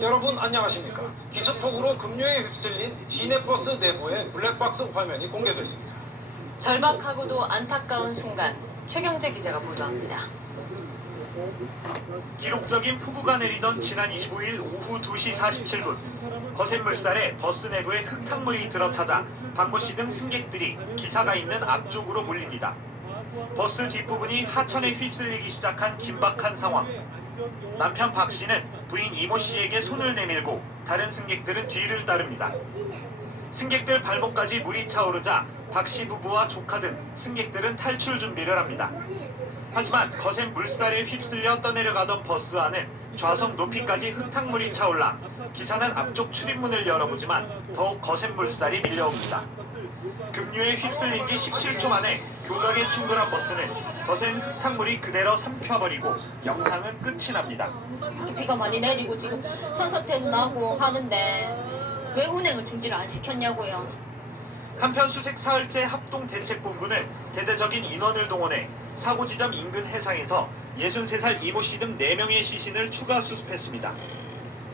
여러분 안녕하십니까? 기습폭우로 급류에 휩쓸린 시내버스 내부의 블랙박스 화면이 공개됐습니다. 절박하고도 안타까운 순간, 최경재 기자가 보도합니다. 기록적인 폭우가 내리던 지난 25일 오후 2시 47분 거센 물살에 버스 내부에 흙탕물이 들어차자 박모 씨 등 승객들이 기사가 있는 앞쪽으로 몰립니다. 버스 뒷부분이 하천에 휩쓸리기 시작한 긴박한 상황. 남편 박 씨는 부인 이모 씨에게 손을 내밀고 다른 승객들은 뒤를 따릅니다. 승객들 발목까지 물이 차오르자 박 씨 부부와 조카 등 승객들은 탈출 준비를 합니다. 하지만 거센 물살에 휩쓸려 떠내려가던 버스 안은 좌석 높이까지 흙탕물이 차올라 기사는 앞쪽 출입문을 열어보지만 더욱 거센 물살이 밀려옵니다. 급류에 휩쓸린 지 17초 만에 교각에 충돌한 버스는 거센 흙탕물이 그대로 삼켜버리고 영상은 끝이 납니다. 비가 많이 내리고 지금 산사태도 나고 하는데 왜 운행을 중지를 안 시켰냐고요. 한편 수색 사흘째 합동대책본부는 대대적인 인원을 동원해 사고 지점 인근 해상에서 63살 이모 씨 등 4명의 시신을 추가 수습했습니다.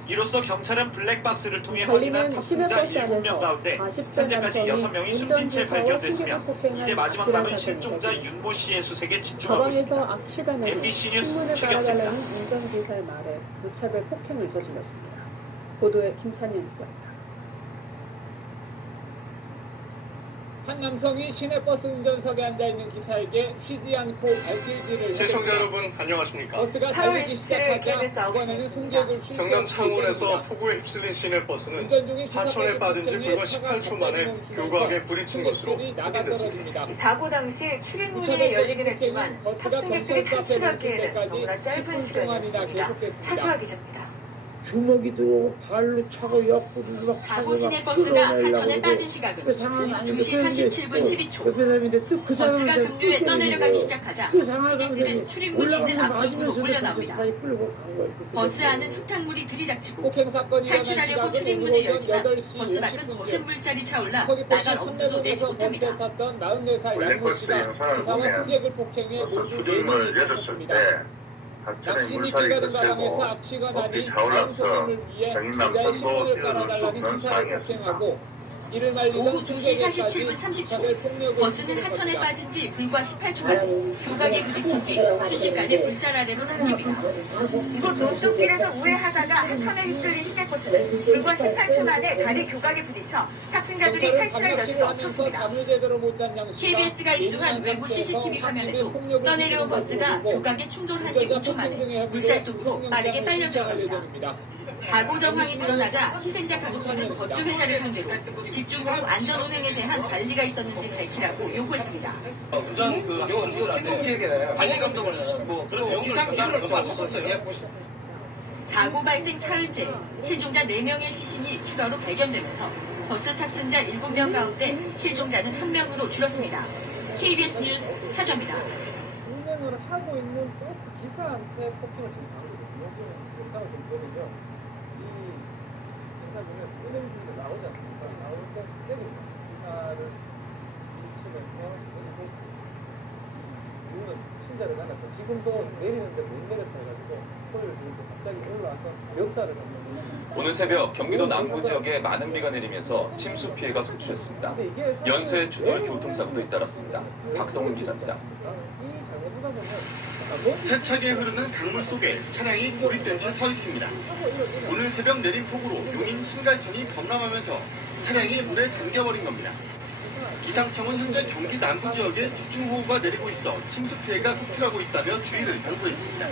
이로써 경찰은 블랙박스를 통해 확인한 탑승자 7명 가운데 현재까지 6명이 숨진 채 발견됐으며 이제 마지막 남은 실종자 윤모 씨의 수색에 집중하고 있습니다. MBC 뉴스 최경재입니다. 운전기사의 말에 무차별 폭행을 저질렀습니다. 보도에 김찬영 기자입니다. 한 남성이 시내버스 운전석에 앉아있는 기사에게 쉬지 않고 발길질을 시청자 여러분 안녕하십니까? 버스가 8월 27일 KBS 이번에는 9시 승객을 경남 창원에서 폭우에 휩쓸린 시내버스는 하천에 빠진 지 불과 18초 만에 교각에 부딪힌 것으로 확인됐습니다. 사고 당시 출입문이 열리긴 했지만 탑승객들이 탈출하기에는 너무나 짧은 시간이었습니다. 차주아 기자입니다. 주먹이 들어오고 발로 차고 옆구리로 막 사고 시내버스가 하천에 빠진 시각은 오후 2시 47분 12초. 버스가 급류에 떠내려가기 시작하자 승객들은 출입문이 있는 앞쪽으로 몰려나옵니다. 버스 안은 흙탕물이 들이닥치고 탈출하려고 출입문을 열지만 버스 밖은 거센 물살이 차올라 나갈 엄두도 내지 못합니다. 블랙박스 영상을 보면 버스 출입문을 열었을 때 하천에 물살이 거세고 높이 차올라서 장인 남성도 뛰어들 수 없는 상황이었습니다. 오후 2시 47분 30초 버스는 하천에 빠진 지 불과 18초 만에 교각에 부딪힌 뒤 순식간에 물살 아래로 잠깁니다. 이곳 논뚝길에서 우회하다가 하천에 휩쓸린 시내버스는 불과 18초 만에 다리 교각에 부딪혀 탑승자들이 탈출할 여지가 없었습니다. KBS가 입수한 외부 CCTV 화면에도 떠내려온 버스가 교각에 충돌한 뒤 5초 만에 물살 속으로 빠르게 빨려 들어갑니다. 사고 정황이 드러나자 희생자 가족들은 버스 회사를 상대로 집중호우 안전 운행에 대한 관리가 있었는지 밝히라고 요구했습니다. 운전 관리 감독을 뭐 그런 이상 기록을 좀 없었어요. 사고 발생 사흘째 실종자 4명의 시신이 추가로 발견되면서 버스 탑승자 7명 가운데 실종자는 1명으로 줄었습니다. KBS 뉴스 차주입니다. 운행을 하고 있는 버스 기사한테 폭행을 지금 당하고 있거든요. 이 기사들은 운행 중에 나오지 않습니까? 나올 때 때립니다. 기사를 밀치면서 그리고 이유는 친절을 받았고 지금도 내리는데 못 내렸다 해가지고 소리를 지르고 갑자기 올라와서 역사를 잡는 오늘 새벽 경기도 남부 지역에 많은 비가 내리면서 침수 피해가 속출했습니다. 연쇄 주돌 교통사고도 잇따랐습니다. 박성훈 기자입니다. 세차게 흐르는 강물 속에 차량이 고립된 채 서 있습니다. 오늘 새벽 내린 폭우로 용인 신갈천이 범람하면서 차량이 물에 잠겨버린 겁니다. 기상청은 현재 경기 남부 지역에 집중호우가 내리고 있어 침수 피해가 속출하고 있다며 주의를 당부했습니다.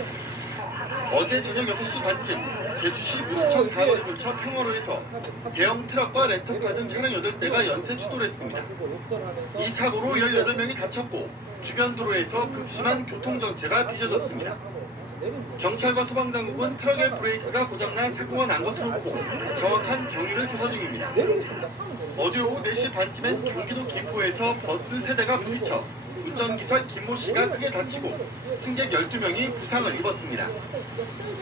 어제 저녁 6시 반쯤 제주시 무수천 사거리 근처 평화로에서 대형 트럭과 렌터카 등 차량 8대가 연쇄 추돌했습니다. 이 사고로 18명이 다쳤고 주변 도로에서 극심한 교통정체가 빚어졌습니다. 경찰과 소방당국은 트럭의 브레이크가 고장나 사고가 난 것으로 보고 정확한 경위를 조사 중입니다. 어제 오후 4시 반쯤엔 경기도 김포에서 버스 3대가 부딪혀 운전기사 김모 씨가 크게 다치고 승객 12명이 부상을 입었습니다.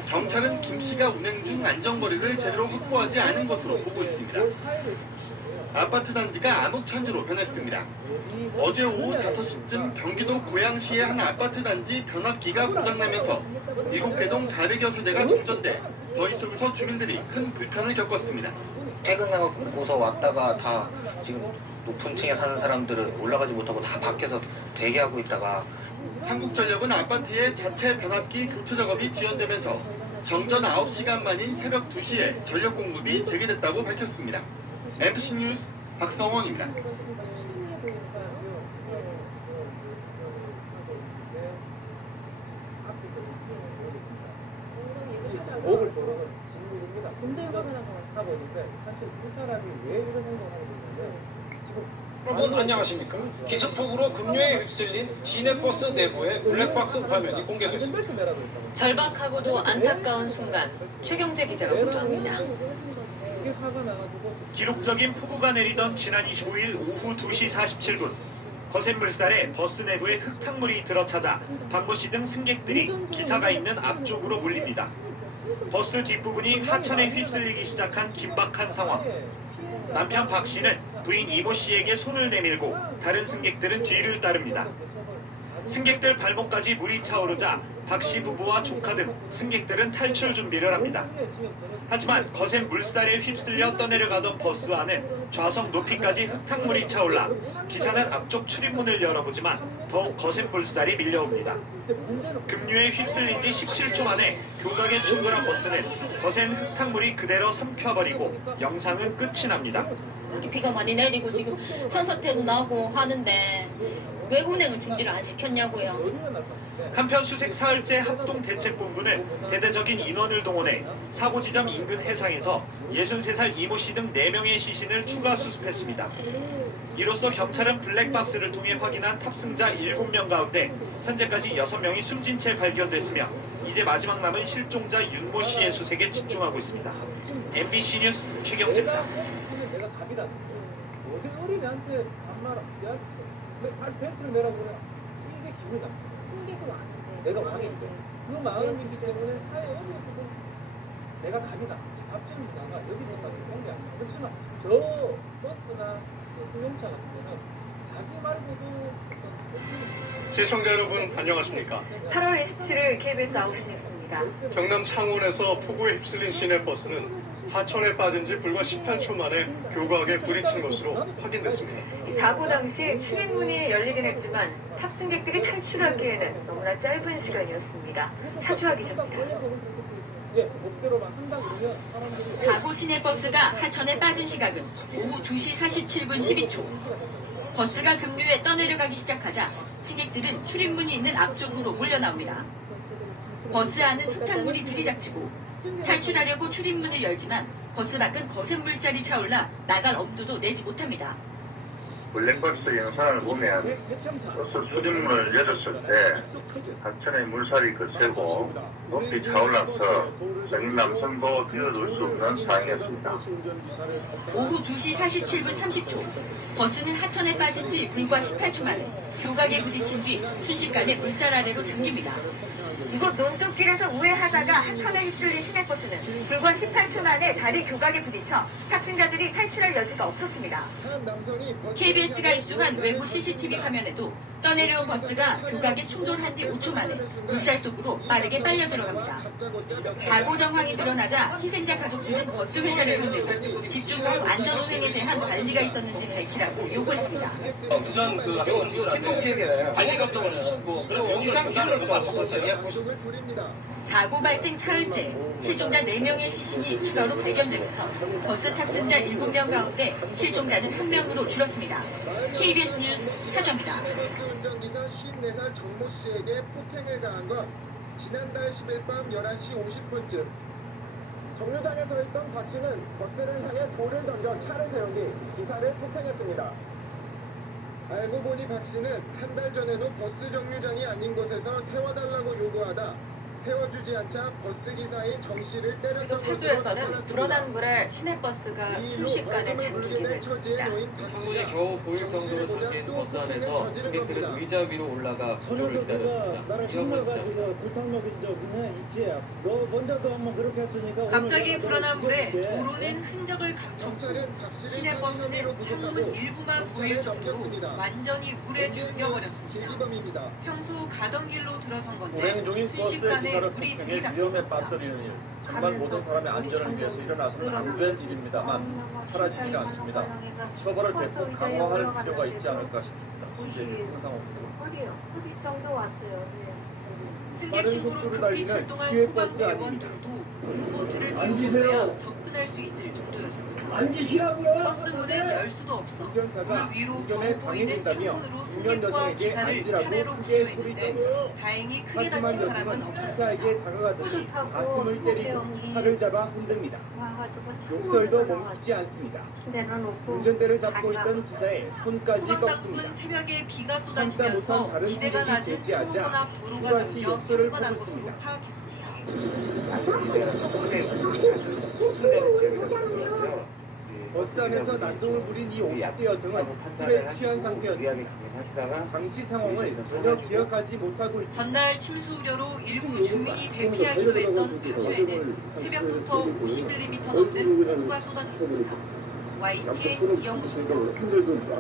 경찰은 김 씨가 운행 중 안전거리를 제대로 확보하지 않은 것으로 보고 있습니다. 아파트 단지가 암흑천지로 변했습니다. 어제 오후 5시쯤 경기도 고양시의 한 아파트 단지 변압기가 고장나면서 7개 동 400여 세대가 정전돼 더위 속에서 주민들이 큰 불편을 겪었습니다. 퇴근하고서 왔다가 다 지금 높은 층에 사는 사람들은 올라가지 못하고 다 밖에서 대기하고 있다가 한국전력은 아파트에 자체 변압기 교체 작업이 지연되면서 정전 9시간 만인 새벽 2시에 전력 공급이 재개됐다고 밝혔습니다. MBC 뉴스 박성원입니다. 목을 조르는 진물입니다. 굉장히 화가 나서 하고 있는데 사실 그 사람이 왜 이런 행동을 하고 있는데 지금 여러분 안녕하십니까? 기습폭우로 급류에 휩쓸린 시내버스 내부의 블랙박스 화면이 공개됐습니다. 절박하고도 안타까운 순간 최경재 기자가 보도합니다. 이게 화가 나가지고 기록적인 폭우가 내리던 지난 25일 오후 2시 47분 거센 물살에 버스 내부에 흙탕물이 들어차자 박모 씨 등 승객들이 기사가 있는 앞쪽으로 몰립니다. 버스 뒷부분이 하천에 휩쓸리기 시작한 긴박한 상황. 남편 박 씨는 부인 이모 씨에게 손을 내밀고 다른 승객들은 뒤를 따릅니다. 승객들 발목까지 물이 차오르자 박 씨 부부와 조카 등 승객들은 탈출 준비를 합니다. 하지만 거센 물살에 휩쓸려 떠내려가던 버스 안은 좌석 높이까지 흙탕물이 차올라 기사는 앞쪽 출입문을 열어보지만 더욱 거센 물살이 밀려옵니다. 급류에 휩쓸린 지 17초 만에 교각에 충돌한 버스는 거센 흙탕물이 그대로 삼켜버리고 영상은 끝이 납니다. 비가 많이 내리고 지금 산사태도 나고 하는데 왜 운행을 중지를 안 시켰냐고요. 한편 수색 사흘째 합동대책본부는 대대적인 인원을 동원해 사고 지점 인근 해상에서 63살 이모 씨 등 4명의 시신을 추가 수습했습니다. 이로써 경찰은 블랙박스를 통해 확인한 탑승자 7명 가운데 현재까지 6명이 숨진 채 발견됐으며 이제 마지막 남은 실종자 윤모 씨의 수색에 집중하고 있습니다. MBC 뉴스 최경재입니다. 내가 갑이다. 어디 어린애한테 반말 벨트를 내라고 그래. 이게 기분이 나. 승객은 왕이지. 내가 왕인데. 그 마음이기 때문에 사회 어디에서든 내가 갑이다. 이 갑질 문화가 여기서까지 온 게 아니야. 그렇지만 저 버스나 승용차 같은 데는 자기 말고도 시청자 여러분 안녕하십니까? 8월 27일 KBS 9시 뉴스입니다. 경남 창원에서 폭우에 휩쓸린 시내버스는 하천에 빠진 지 불과 18초 만에 교각에 부딪힌 것으로 확인됐습니다. 사고 당시 출입문이 열리긴 했지만 탑승객들이 탈출하기에는 너무나 짧은 시간이었습니다. 차주아 기자입니다. 사고 시내버스가 하천에 빠진 시각은 오후 2시 47분 12초. 버스가 급류에 떠내려가기 시작하자 승객들은 출입문이 있는 앞쪽으로 몰려나옵니다. 버스 안은 흙탕물이 들이닥치고 탈출하려고 출입문을 열지만 버스 밖은 거센 물살이 차올라 나갈 엄두도 내지 못합니다. 블랙박스 영상을 보면 버스 출입문을 열었을 때 하천의 물살이 거세고 높이 차올라서 경남선도 뛰어들 수 없는 상황이었습니다. 오후 2시 47분 30초 버스는 하천에 빠진 지 불과 18초 만에 교각에 부딪힌 뒤 순식간에 물살 아래로 잠깁니다. 이곳 논뚝길에서 우회하다가 하천에 휩쓸린 시내버스는 불과 18초 만에 다리 교각에 부딪혀 탑승자들이 탈출할 여지가 없었습니다. KBS가 입수한 외부 CCTV 화면에도 떠내려온 버스가 교각에 충돌한 뒤 5초 만에 물살 속으로 빠르게 빨려 들어갑니다. 사고 정황이 드러나자 희생자 가족들은 버스 회사를 상대로 집중호우 안전운행에 대한 관리가 있었는지 밝히라고 요구했습니다. 운전 지금 진동 지역에 관리 감독을 하시고 그리고 이상 기준을 좀 없었어요. 사고 발생 사흘째 실종자 4명의 시신이 추가로 발견되면서 버스 탑승자 7명 가운데 실종자는 1명으로 줄었습니다. KBS 뉴스 차주입니다. 운전기사 54살 정모 씨에게 폭행을 가한 건 지난달 10일 밤 11시 50분쯤 정류장에 서 있던 박 씨는 버스를 향해 돌을 던져 차를 세운 뒤 기사를 폭행했습니다. 알고 보니 박 씨는 한 달 전에도 버스 정류장이 아닌 곳에서 태워달라고 요구하다 태워주지 않자 버스 기사인 정 씨를 때렸던 것으로 파주에서는 나타났습니다. 불어난 물에 시내버스가 순식간에 잠기기도 했습니다. 창문이 겨우 보일 정도로 잠긴 버스 안에서 승객들은 의자 위로 올라가 구조를 기다렸습니다. 이영건 기자. 갑자기 불어난 물에 도로는 흔적을 감췄고 시내버스는 창문 일부만 보일 정도로 완전히 물에 잠겨버렸습니다. 평소 가던 길로 들어선 건데 순식간에 물이 들이닥칩니다. 정말 모든 사람의 안전을 위해서 일어나서는 안 될 일입니다만 사라지지가 않습니다. 처벌을 대폭 강화할 필요가 있지 않을까 싶습니다. 이제 항상 허리 정도 왔어요. 승객 신고로 급히 출동한 소방대 요원들도 고무보트를 태우고서야 접근할 수 있을 정도였습니다. 버스 문은 열 수도 없어 물 위로 겨우 보이는 창문으로 승객과 기사를 차례로 구조했는데 다행히 크게 다친 사람은 없었습니다. 가슴을 때리고 팔을 잡아 흔듭니다. 욕설도 멈추지 않습니다. 운전대를 잡고 있던 기사의 손까지 꺾습니다. 소방당국은 새벽에 비가 쏟아지면서 지대가 낮은 창문 앞 도로가 잠겨 사고가 난 것으로 파악했습니다. 버스 안에서 난동을 부린 이 50대 여성은 술에 취한 상태였습니다. 당시 상황을 전혀 기억하지 못하고 있습니다. 전날 침수 우려로 일부 주민이 대피하기도 했던 파주에는 새벽부터 50mm 넘는 폭우가 쏟아졌습니다. YTN 이영훈입니다.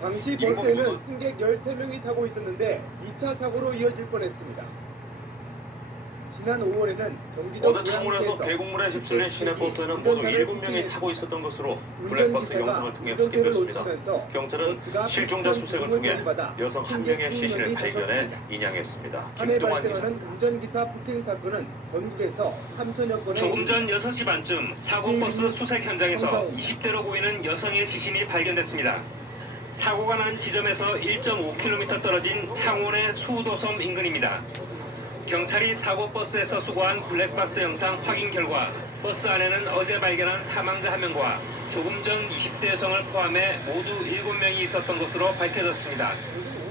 당시 버스에는 승객 13명이 타고 있었는데 2차 사고로 이어질 뻔했습니다. 지난 5월에는 경기도 어제 창원에서 계곡물에 휩쓸린 시내버스에는 모두 7명이 타고 있었던 것으로 블랙박스 영상을 통해 확인됐습니다. 경찰은 실종자 수색을 통해 여성 한 명의 시신을 발견해 인양했습니다. 김동환 기자. 운전기사 폭행 사건은 전국에서 3천여 건의 조금 전 6시 반쯤 사고버스 수색 현장에서 20대로 보이는 여성의 시신이 발견됐습니다. 사고가 난 지점에서 1.5km 떨어진 창원의 수도섬 인근입니다. 경찰이 사고버스에서 수거한 블랙박스 영상 확인 결과 버스 안에는 어제 발견한 사망자 1명과 조금 전 20대 여성을 포함해 모두 7명이 있었던 것으로 밝혀졌습니다.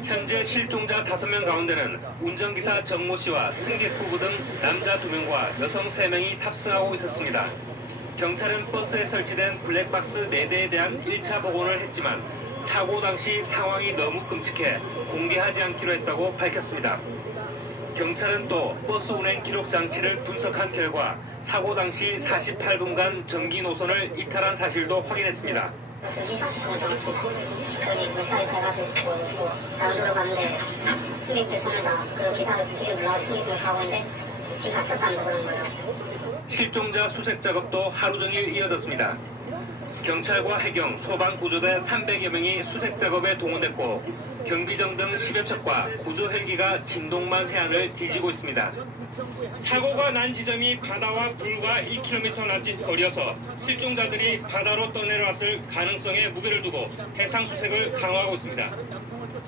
현재 실종자 5명 가운데는 운전기사 정모 씨와 승객 부부 등 남자 2명과 여성 3명이 탑승하고 있었습니다. 경찰은 버스에 설치된 블랙박스 4대에 대한 1차 복원을 했지만 사고 당시 상황이 너무 끔찍해 공개하지 않기로 했다고 밝혔습니다. 경찰은 또 버스 운행 기록 장치를 분석한 결과 사고 당시 48분간 전기 노선을 이탈한 사실도 확인했습니다. 실종자 수색 작업도 하루 종일 이어졌습니다. 경찰과 해경, 소방, 구조대 300여 명이 수색 작업에 동원됐고 경비정 등 10여 척과 구조 헬기가 진동만 해안을 뒤지고 있습니다. 사고가 난 지점이 바다와 불과 1km 남짓 거리여서 실종자들이 바다로 떠내려왔을 가능성에 무게를 두고 해상 수색을 강화하고 있습니다.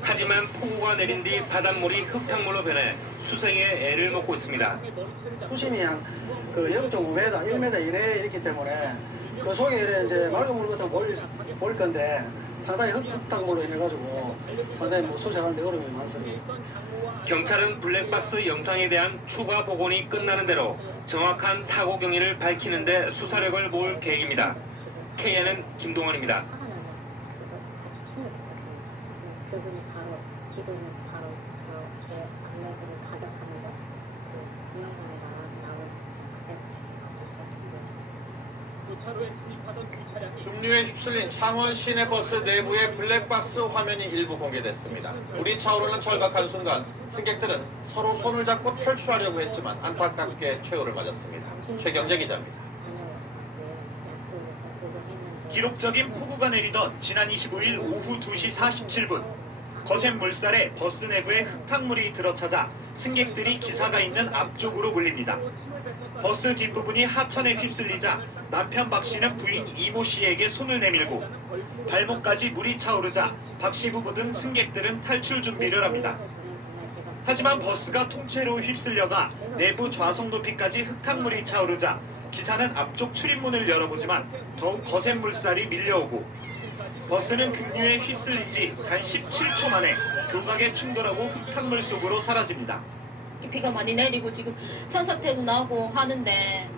하지만 폭우가 내린 뒤 바닷물이 흙탕물로 변해 수색에 애를 먹고 있습니다. 수심이 한 0.5m, 1m 이내에 있기 때문에 그 속에 이제 맑은 물 같은 거 보일 건데 상당히 흙탕물로 인해가지고 상당히 수색하는데 어려움이 많습니다. 경찰은 블랙박스 영상에 대한 추가 복원이 끝나는 대로 정확한 사고 경위를 밝히는 데 수사력을 모을 계획입니다. KNN 김동원입니다. 그분이 바로 기둥에서 바로 제 안내들을 가격하는데 그 동영상에 나온 급류에 휩쓸린 창원 시내버스 내부의 블랙박스 화면이 일부 공개됐습니다. 물이 차오르는 절박한 순간 승객들은 서로 손을 잡고 탈출하려고 했지만 안타깝게 최후를 맞았습니다. 최경재 기자입니다. 기록적인 폭우가 내리던 지난 25일 오후 2시 47분 거센 물살에 버스 내부에 흙탕물이 들어차자 승객들이 기사가 있는 앞쪽으로 몰립니다. 버스 뒷부분이 하천에 휩쓸리자 남편 박 씨는 부인 이모 씨에게 손을 내밀고 발목까지 물이 차오르자 박 씨 부부 등 승객들은 탈출 준비를 합니다. 하지만 버스가 통째로 휩쓸려가 내부 좌석 높이까지 흙탕물이 차오르자 기사는 앞쪽 출입문을 열어보지만 더욱 거센 물살이 밀려오고 버스는 급류에 휩쓸린 지 단 17초 만에 교각에 충돌하고 흙탕물 속으로 사라집니다. 비가 많이 내리고 지금 산사태도 나고 하는데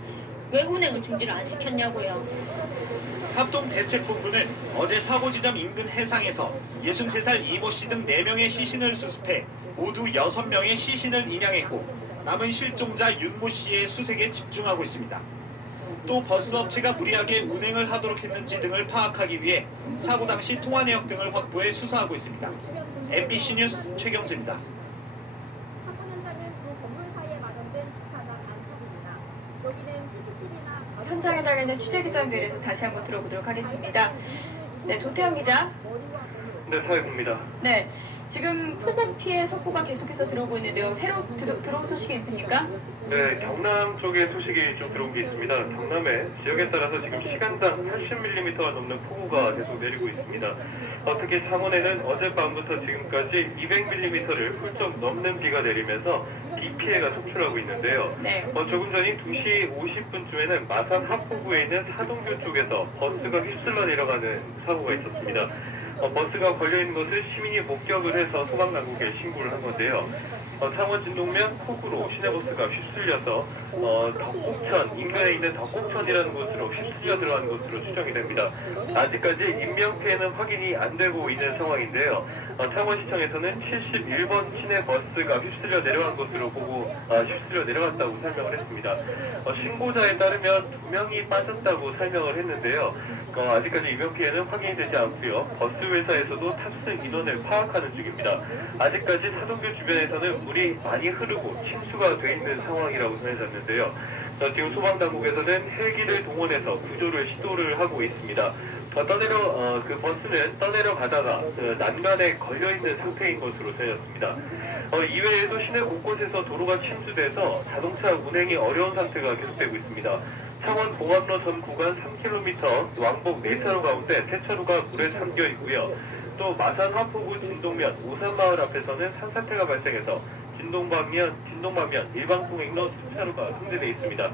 왜 운행을 중지를 안 시켰냐고요. 합동대책본부는 어제 사고 지점 인근 해상에서 63살 이모 씨 등 4명의 시신을 수습해 모두 6명의 시신을 인양했고 남은 실종자 윤모 씨의 수색에 집중하고 있습니다. 또 버스업체가 무리하게 운행을 하도록 했는지 등을 파악하기 위해 사고 당시 통화 내역 등을 확보해 수사하고 있습니다. MBC 뉴스 최경재입니다. 현장에 나가 있는 취재기자 연결해서 다시 한번 들어보도록 하겠습니다. 네, 조태영 기자. 네, 사회부입니다. 네, 지금 폭우 피해 속보가 계속해서 들어오고 있는데요. 새로 들어온 소식이 있습니까? 네, 경남 쪽에 소식이 좀 들어온 게 있습니다. 경남에 지역에 따라서 지금 시간당 80mm가 넘는 폭우가 계속 내리고 있습니다. 특히 창원에는 어젯밤부터 지금까지 200mm를 훌쩍 넘는 비가 내리면서 비 피해가 속출하고 있는데요. 네. 조금 전인 2시 50분쯤에는 마산 합포구에 있는 사동교 쪽에서 버스가 휩쓸려 내려가는 사고가 있었습니다. 버스가 걸려있는 것을 시민이 목격을 해서 소방당국에 신고를 한 건데요. 창원 진동면 폭우로 시내버스가 휩쓸려서 덕곡천, 인근에 있는 덕곡천이라는 곳으로 휩쓸려 들어간 것으로 추정이 됩니다. 아직까지 인명피해는 확인이 안 되고 있는 상황인데요. 창원시청에서는 71번 시내버스가 휩쓸려 내려간 것으로 보고 휩쓸려 내려갔다고 설명을 했습니다. 신고자에 따르면 2명이 빠졌다고 설명을 했는데요. 아직까지 인명피해는 확인이 되지 않고요. 버스 회사에서도 탑승 인원을 파악하는 중입니다. 아직까지 사동교 주변에서는 물이 많이 흐르고 침수가 돼 있는 상황이라고 전해졌는데요. 지금 소방당국에서는 헬기를 동원해서 구조를 시도를 하고 있습니다. 그 버스는 떠내려가다가 난간에 걸려있는 상태인 것으로 전해졌습니다. 이외에도 시내 곳곳에서 도로가 침수돼서 자동차 운행이 어려운 상태가 계속되고 있습니다. 창원 봉합로 전 구간 3km 왕복 4차로 가운데 3차로가 물에 잠겨 있고요. 또 마산 화포구 진동면 오산마을 앞에서는 산사태가 발생해서 진동방면 일방통행로 2차로가 통제되어 있습니다.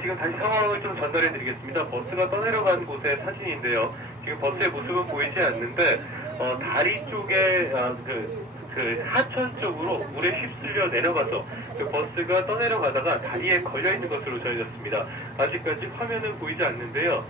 지금 다시 상황을 좀 전달해 드리겠습니다. 버스가 떠내려간 곳의 사진인데요. 지금 버스의 모습은 보이지 않는데 다리 쪽에 그 하천 쪽으로 물에 휩쓸려 내려가서 그 버스가 떠내려가다가 다리에 걸려 있는 것으로 전해졌습니다. 아직까지 화면은 보이지 않는데요.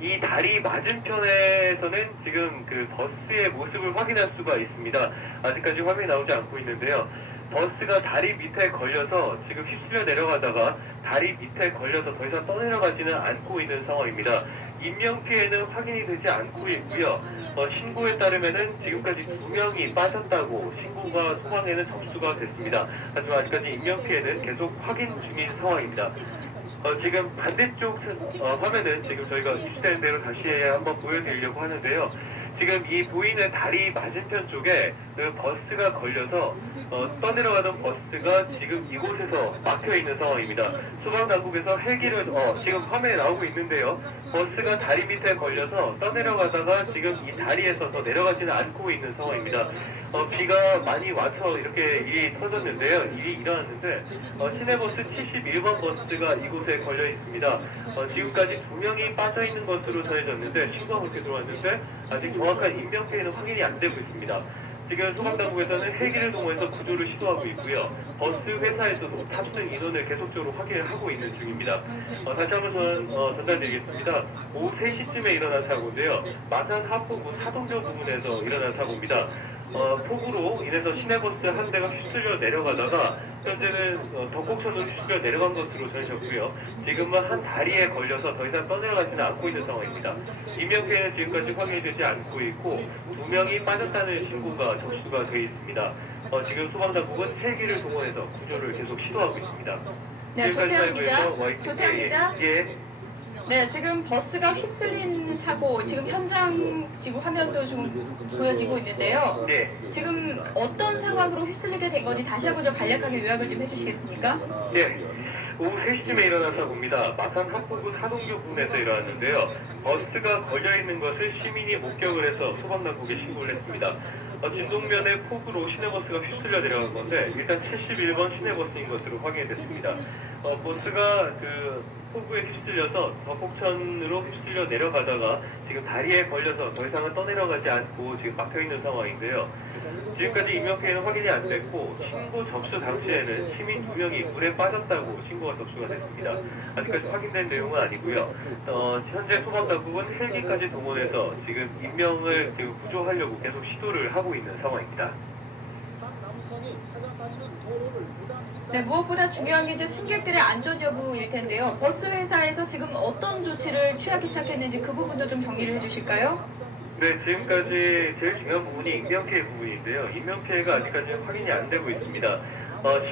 이 다리 맞은편에서는 지금 그 버스의 모습을 확인할 수가 있습니다. 아직까지 화면이 나오지 않고 있는데요. 버스가 다리 밑에 걸려서 지금 휩쓸려 내려가다가 다리 밑에 걸려서 더 이상 떠내려가지는 않고 있는 상황입니다. 인명피해는 확인이 되지 않고 있고요. 신고에 따르면은 지금까지 2명이 빠졌다고 신고가 소방에는 접수가 됐습니다. 하지만 아직까지 인명피해는 계속 확인 중인 상황입니다. 지금 반대쪽 화면은 지금 저희가 입수된 대로 다시 한번 보여드리려고 하는데요. 지금 이 보이는 다리 맞은편 쪽에 그 버스가 걸려서 떠내려가던 버스가 지금 이곳에서 막혀 있는 상황입니다. 소방당국에서 헬기를 지금 화면에 나오고 있는데요. 버스가 다리 밑에 걸려서 떠내려가다가 지금 이 다리에서 더 내려가지는 않고 있는 상황입니다. 비가 많이 와서 이렇게 일이 터졌는데요. 일이 일어났는데 시내버스 71번 버스가 이곳에 걸려 있습니다. 지금까지 2명이 빠져 있는 것으로 전해졌는데 신고가 그렇게 들어왔는데 아직 정확한 인명피해는 확인이 안 되고 있습니다. 지금 소방당국에서는 헬기를 동원해서 구조를 시도하고 있고요. 버스 회사에서도 탑승 인원을 계속적으로 확인을 하고 있는 중입니다. 다시 한번 전달드리겠습니다. 오후 3시쯤에 일어난 사고인데요. 마산 하포구 사동교 부근에서 일어난 사고입니다. 폭우로 인해서 시내버스 한 대가 휩쓸려 내려가다가 현재는 덕곡천으로 휩쓸려 내려간 것으로 전해졌고요. 지금은 한 다리에 걸려서 더 이상 떠내려가지는 않고 있는 상황입니다. 인명피해는 지금까지 확인이 되지 않고 있고 2명이 빠졌다는 신고가 접수가 되어 있습니다. 지금 소방당국은 헬기를 동원해서 구조를 계속 시도하고 있습니다. 네, 조태영 기자. 예. 네, 지금 버스가 휩쓸린 사고, 지금 현장 지금 화면도 좀 보여지고 있는데요. 네. 지금 어떤 상황으로 휩쓸리게 된 건지 다시 한번 좀 간략하게 요약을 좀 해주시겠습니까? 네. 오후 3시쯤에 일어난 사고입니다. 마산 합포구 사동교 부근에서 일어났는데요. 버스가 걸려있는 것을 시민이 목격을 해서 소방당국에 신고를 했습니다. 진동면의 폭우로 시내버스가 휩쓸려 내려간 건데 일단 71번 시내버스인 것으로 확인이 됐습니다. 버스가 그 폭우에 휩쓸려서 덕곡천으로 휩쓸려 내려가다가 지금 다리에 걸려서 더 이상은 떠내려가지 않고 지금 막혀있는 상황인데요. 지금까지 인명피해는 확인이 안 됐고 신고 접수 당시에는 시민 2명이 물에 빠졌다고 신고가 접수가 됐습니다. 아직까지 확인된 내용은 아니고요. 현재 소방당국은 헬기까지 동원해서 지금 인명을 구조하려고 계속 시도를 하고 있는 상황입니다. 네, 무엇보다 중요한 게 이제 승객들의 안전 여부일 텐데요. 버스 회사에서 지금 어떤 조치를 취하기 시작했는지 그 부분도 좀 정리를 해주실까요? 네, 지금까지 제일 중요한 부분이 인명피해 부분인데요. 인명피해가 아직까지 확인이 안 되고 있습니다.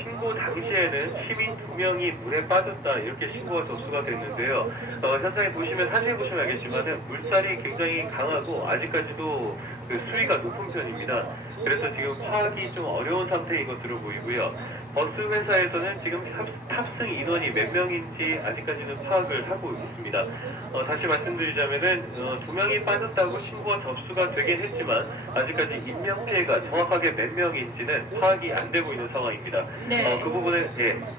신고 당시에는 시민 2명이 물에 빠졌다 이렇게 신고가 접수가 됐는데요. 현장에 보시면 사진에 보시면 알겠지만 물살이 굉장히 강하고 아직까지도 그 수위가 높은 편입니다. 그래서 지금 파악이 좀 어려운 상태인 것으로 보이고요. 버스 회사에서는 지금 탑승 인원이 몇 명인지 아직까지는 파악을 하고 있습니다. 다시 말씀드리자면은 2명이 빠졌다고 신고가 접수가 되긴 했지만 아직까지 인명피해가 정확하게 몇 명인지는 파악이 안 되고 있는 상황입니다. 네. 그 부분은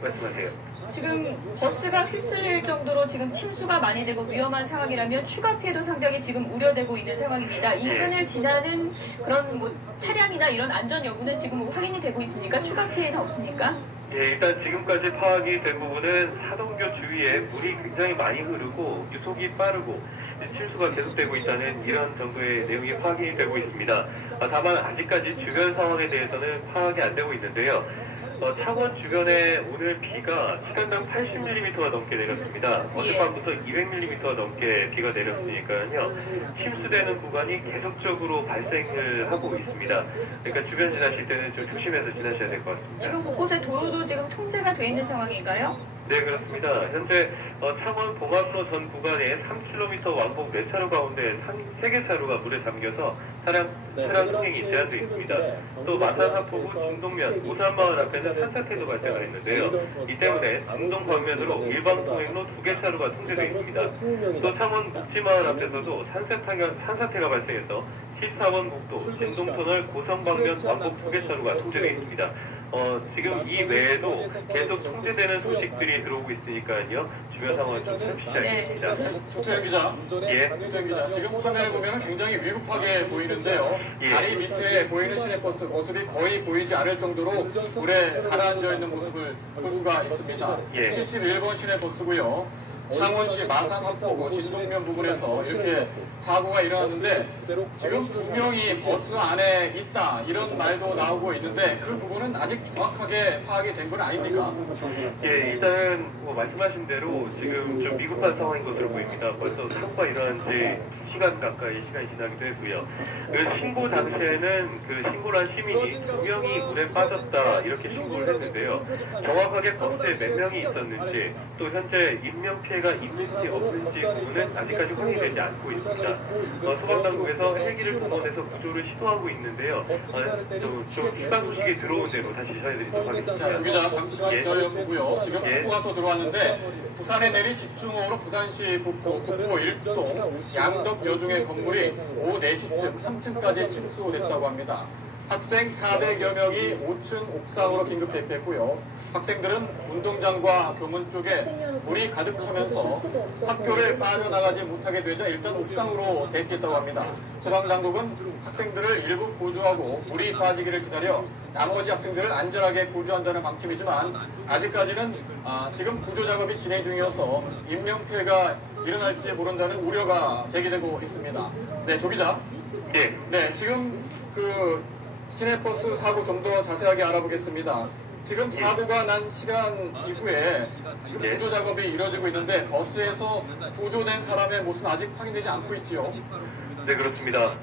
말씀하세요. 지금 버스가 휩쓸릴 정도로 지금 침수가 많이 되고 위험한 상황이라면 추가 피해도 상당히 지금 우려되고 있는 상황입니다. 인근을 지나는 그런 뭐 차량이나 이런 안전 여부는 지금 뭐 확인이 되고 있습니까? 추가 피해는 없습니까? 예, 일단 지금까지 파악이 된 부분은 사동교 주위에 물이 굉장히 많이 흐르고 유속이 빠르고 침수가 계속되고 있다는 이런 정도의 내용이 확인이 되고 있습니다. 다만 아직까지 주변 상황에 대해서는 파악이 안 되고 있는데요. 창원 주변에 오늘 비가 시간당 80mm가 넘게 내렸습니다. 어젯밤부터 200mm가 넘게 비가 내렸으니까요. 침수되는 구간이 계속적으로 발생을 하고 있습니다. 그러니까 주변 지나실 때는 좀 조심해서 지나셔야 될 것 같습니다. 지금 곳곳에 도로도 지금 통제가 돼 있는 상황인가요? 네, 그렇습니다. 현재 창원 봉합로 전 구간에 3km 왕복 4차로 가운데 3개 차로가 물에 잠겨서 차량 통행이 제한되어 있습니다. 또 마산 하포구 중동면 오산마을 앞에는 산사태도 발생을 했는데요. 이 때문에 중동 방면으로 일방 통행로 2개 차로가 통제되어 있습니다. 또 창원 묵지마을 앞에서도 산사태가 발생해서 14번 국도 진동터널 고성 방면 왕복 2개 차로가 통제되어 있습니다. 지금 이 외에도 계속 통제되는 소식들이 들어오고 있으니까요. 주변 상황을 좀 살피지 않겠습니다. 조태현 기자. 예. 조태현 기자. 지금 화면을 보면 굉장히 위급하게 보이는데요. 예. 다리 밑에 보이는 시내버스 모습이 거의 보이지 않을 정도로 물에 가라앉아 있는 모습을 볼 수가 있습니다. 예. 71번 시내버스고요. 창원시 마산 합포구 진동면 부분에서 이렇게 사고가 일어났는데 지금 2명이 버스 안에 있다 이런 말도 나오고 있는데 그 부분은 아직 정확하게 파악이 된 건 아닙니까? 예, 일단 말씀하신 대로 지금 좀 미급한 상황인 것으로 보입니다. 벌써 사고가 일어난 지 2시간 가까이 시간이 지나기도 했고요. 그 신고 당시에는 그 신고를 한 시민이 2명이 물에 빠졌다 이렇게 신고를 했는데요. 정확하게 버스에 몇 명이 있었는지 또 현재 인명피해가 있는지 없는지 부분은 아직까지 확인되지 않고 있습니다. 소방당국에서 헬기를 동원해서 구조를 시도하고 있는데요. 좀 추가 소식이 들어온 대로 다시 전해드리도록 하겠습니다. 자, 기자 잠시만 기다려보고요. 지금 예. 속보가 또 들어왔는데 부산에 내린 집중호우로 부산시 북부 1동 양덕 여중의 건물이 오후 4시쯤 3층까지 침수됐다고 합니다. 학생 400여 명이 5층 옥상으로 긴급 대피했고요. 학생들은 운동장과 교문 쪽에 물이 가득 차면서 학교를 빠져나가지 못하게 되자 일단 옥상으로 대피했다고 합니다. 소방당국은 학생들을 일부 구조하고 물이 빠지기를 기다려 나머지 학생들을 안전하게 구조한다는 방침이지만 아직까지는 지금 구조 작업이 진행 중이어서 인명피해가 일어날지 모른다는 우려가 제기되고 있습니다. 네, 조 기자. 네, 지금 그 시내버스 사고 좀 더 자세하게 알아보겠습니다. 지금 사고가 난 시간 이후에 지금 구조 작업이 이루어지고 있는데 버스에서 구조된 사람의 모습은 아직 확인되지 않고 있지요. 네, 그렇습니다.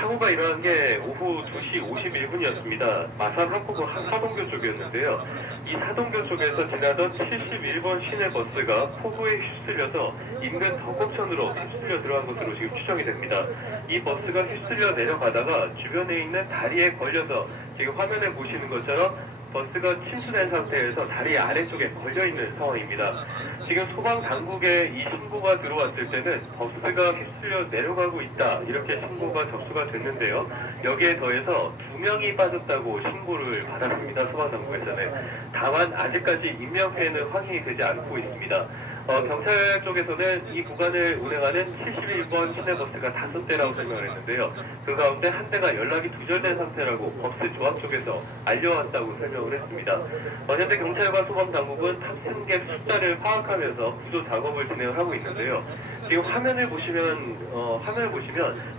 사고가 일어난 게 오후 2시 51분이었습니다. 마산 합포구 사동교 쪽이었는데요. 이 사동교 쪽에서 지나던 71번 시내버스가 폭우에 휩쓸려서 인근 덕곡천으로 휩쓸려 들어간 것으로 지금 추정이 됩니다. 이 버스가 휩쓸려 내려가다가 주변에 있는 다리에 걸려서 지금 화면에 보시는 것처럼 버스가 침수된 상태에서 다리 아래쪽에 걸려있는 상황입니다. 지금 소방 당국에 이 신고가 들어왔을 때는 버스가 휩쓸려 내려가고 있다 이렇게 신고가 접수가 됐는데요. 여기에 더해서 2명이 빠졌다고 신고를 받았습니다. 소방 당국에서는. 다만 아직까지 인명피해는 확인이 되지 않고 있습니다. 경찰 쪽에서는 이 구간을 운행하는 71번 시내버스가 5대라고 설명을 했는데요. 그 가운데 한 대가 연락이 두절된 상태라고 버스 조합 쪽에서 알려왔다고 설명을 했습니다. 현재 경찰과 소방당국은 탑승객 숫자를 파악하면서 구조 작업을 진행을 하고 있는데요. 지금 화면을 보시면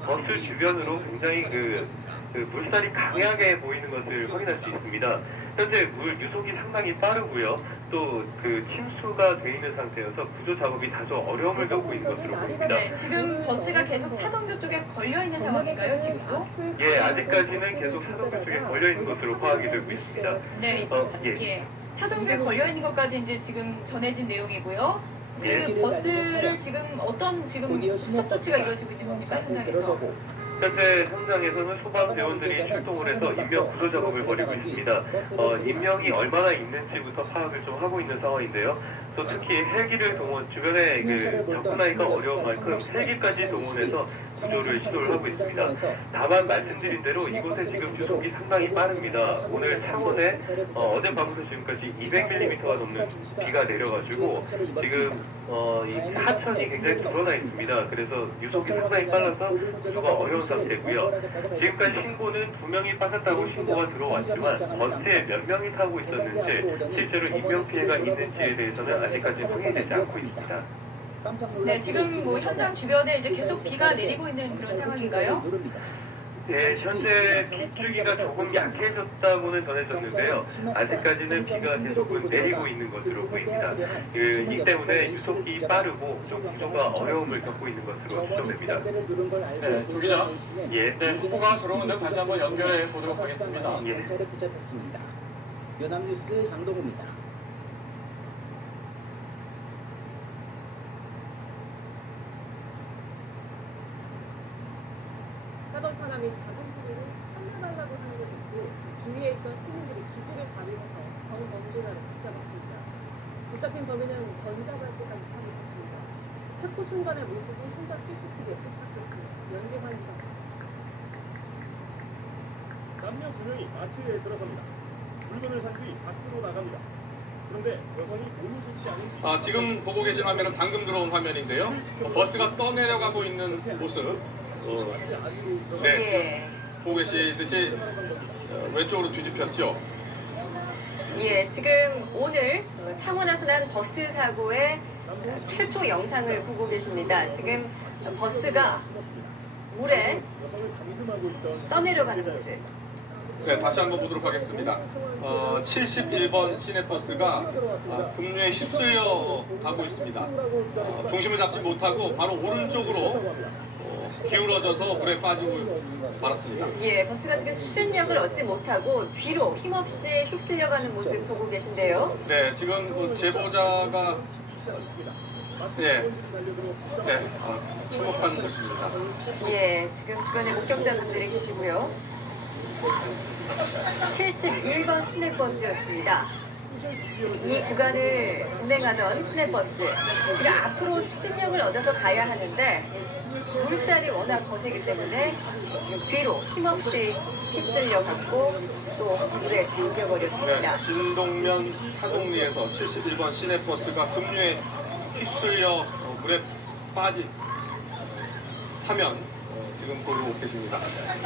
버스 주변으로 굉장히 물살이 강하게 보이는 것을 확인할 수 있습니다. 현재 물 유속이 상당히 빠르고요. 또 침수가 돼 있는 상태여서 구조 작업이 다소 어려움을 겪고 있는 것으로 보입니다. 네, 지금 버스가 계속 사동교 쪽에 걸려 있는 상황인가요, 지금도? 예, 아직까지는 계속 사동교 쪽에 걸려 있는 것으로 파악이 되고 있습니다. 네, 예. 사동교에 걸려 있는 것까지 이제 지금 전해진 내용이고요. 그 예. 버스를 지금 어떤 수습 조치가 이루어지고 있는 겁니까, 현장에서? 현재 현장에서는 소방대원들이 출동을 해서 인명 구조 작업을 벌이고 있습니다. 인명이 얼마나 있는지부터 파악을 좀 하고 있는 상황인데요. 또 특히 헬기를 주변에 접근하기가 어려운 만큼 헬기까지 동원해서 구조를 시도를 하고 있습니다. 다만 말씀드린 대로 이곳에 지금 유속이 상당히 빠릅니다. 오늘 창원에 어젯밤부터 지금까지 200mm가 넘는 비가 내려가지고 지금 이 하천이 굉장히 불어나 있습니다. 그래서 유속이 상당히 빨라서 구조가 어려운 상태고요. 지금까지 신고는 2명이 빠졌다고 신고가 들어왔지만 버스에 몇 명이 타고 있었는지 실제로 인명피해가 있는지에 대해서는 아직까지 확인되지 않고 있습니다. 네, 지금 현장 주변에 이제 계속 비가 내리고 있는 그런 상황인가요? 네, 현재 빗줄기가 조금 약해졌다고는 전해졌는데요. 아직까지는 비가 계속 내리고 있는 것으로 보입니다. 이 때문에 유속이 빠르고 좀 구조가 어려움을 겪고 있는 것으로 추정됩니다. 네, 조 기자. 예. 네, 후보가 들어오는데 다시 한번 연결해 보도록 하겠습니다. 예. 연합뉴스 장동호입니다. 하던 사람이 작은 소리로 살려달라고 하는 걸 듣고 주위에 있던 시민들이 기지를 가리면서 정범준아를 붙잡았습니다. 붙잡힌 범인은 전자발찌까지 차고 있었습니다. 체포 순간의 모습이 현장 CCTV에 포착됐습니다. 연지환 기자입니다. 남녀 두 명이 마트에 들어섭니다. 물건을 산 뒤 밖으로 나갑니다. 그런데 여성이 몸이 좋지 않은 지금 보고 계신 화면은 방금 들어온 화면인데요. 버스가 떠내려가고 있는 모습. 네, 보고 계시듯이 왼쪽으로 뒤집혔죠. 예, 지금 오늘 창원에서 난 버스 사고의 최초 영상을 보고 계십니다. 지금 버스가 물에 떠내려가는 모습. 네, 다시 한번 보도록 하겠습니다. 71번 시내버스가 급류에 휩쓸려 가고 있습니다. 중심을 잡지 못하고 바로 오른쪽으로 기울어져서 물에 빠지고 말았습니다. 예, 버스가 지금 추진력을 얻지 못하고 뒤로 힘없이 휩쓸려가는 모습 보고 계신데요. 네, 지금 제보자가 참혹한 모습입니다. 예, 지금 주변에 목격자분들이 계시고요. 71번 시내버스였습니다. 이 구간을 운행하던 시내버스. 지금 앞으로 추진력을 얻어서 가야 하는데 물살이 워낙 거세기 때문에 지금 뒤로 힘없이 휩쓸려갔고 또 물에 잠겨버렸습니다. 네, 진동면 사동리에서 71번 시내버스가 급류에 휩쓸려 물에 빠진 화면 지금 보고 계십니다.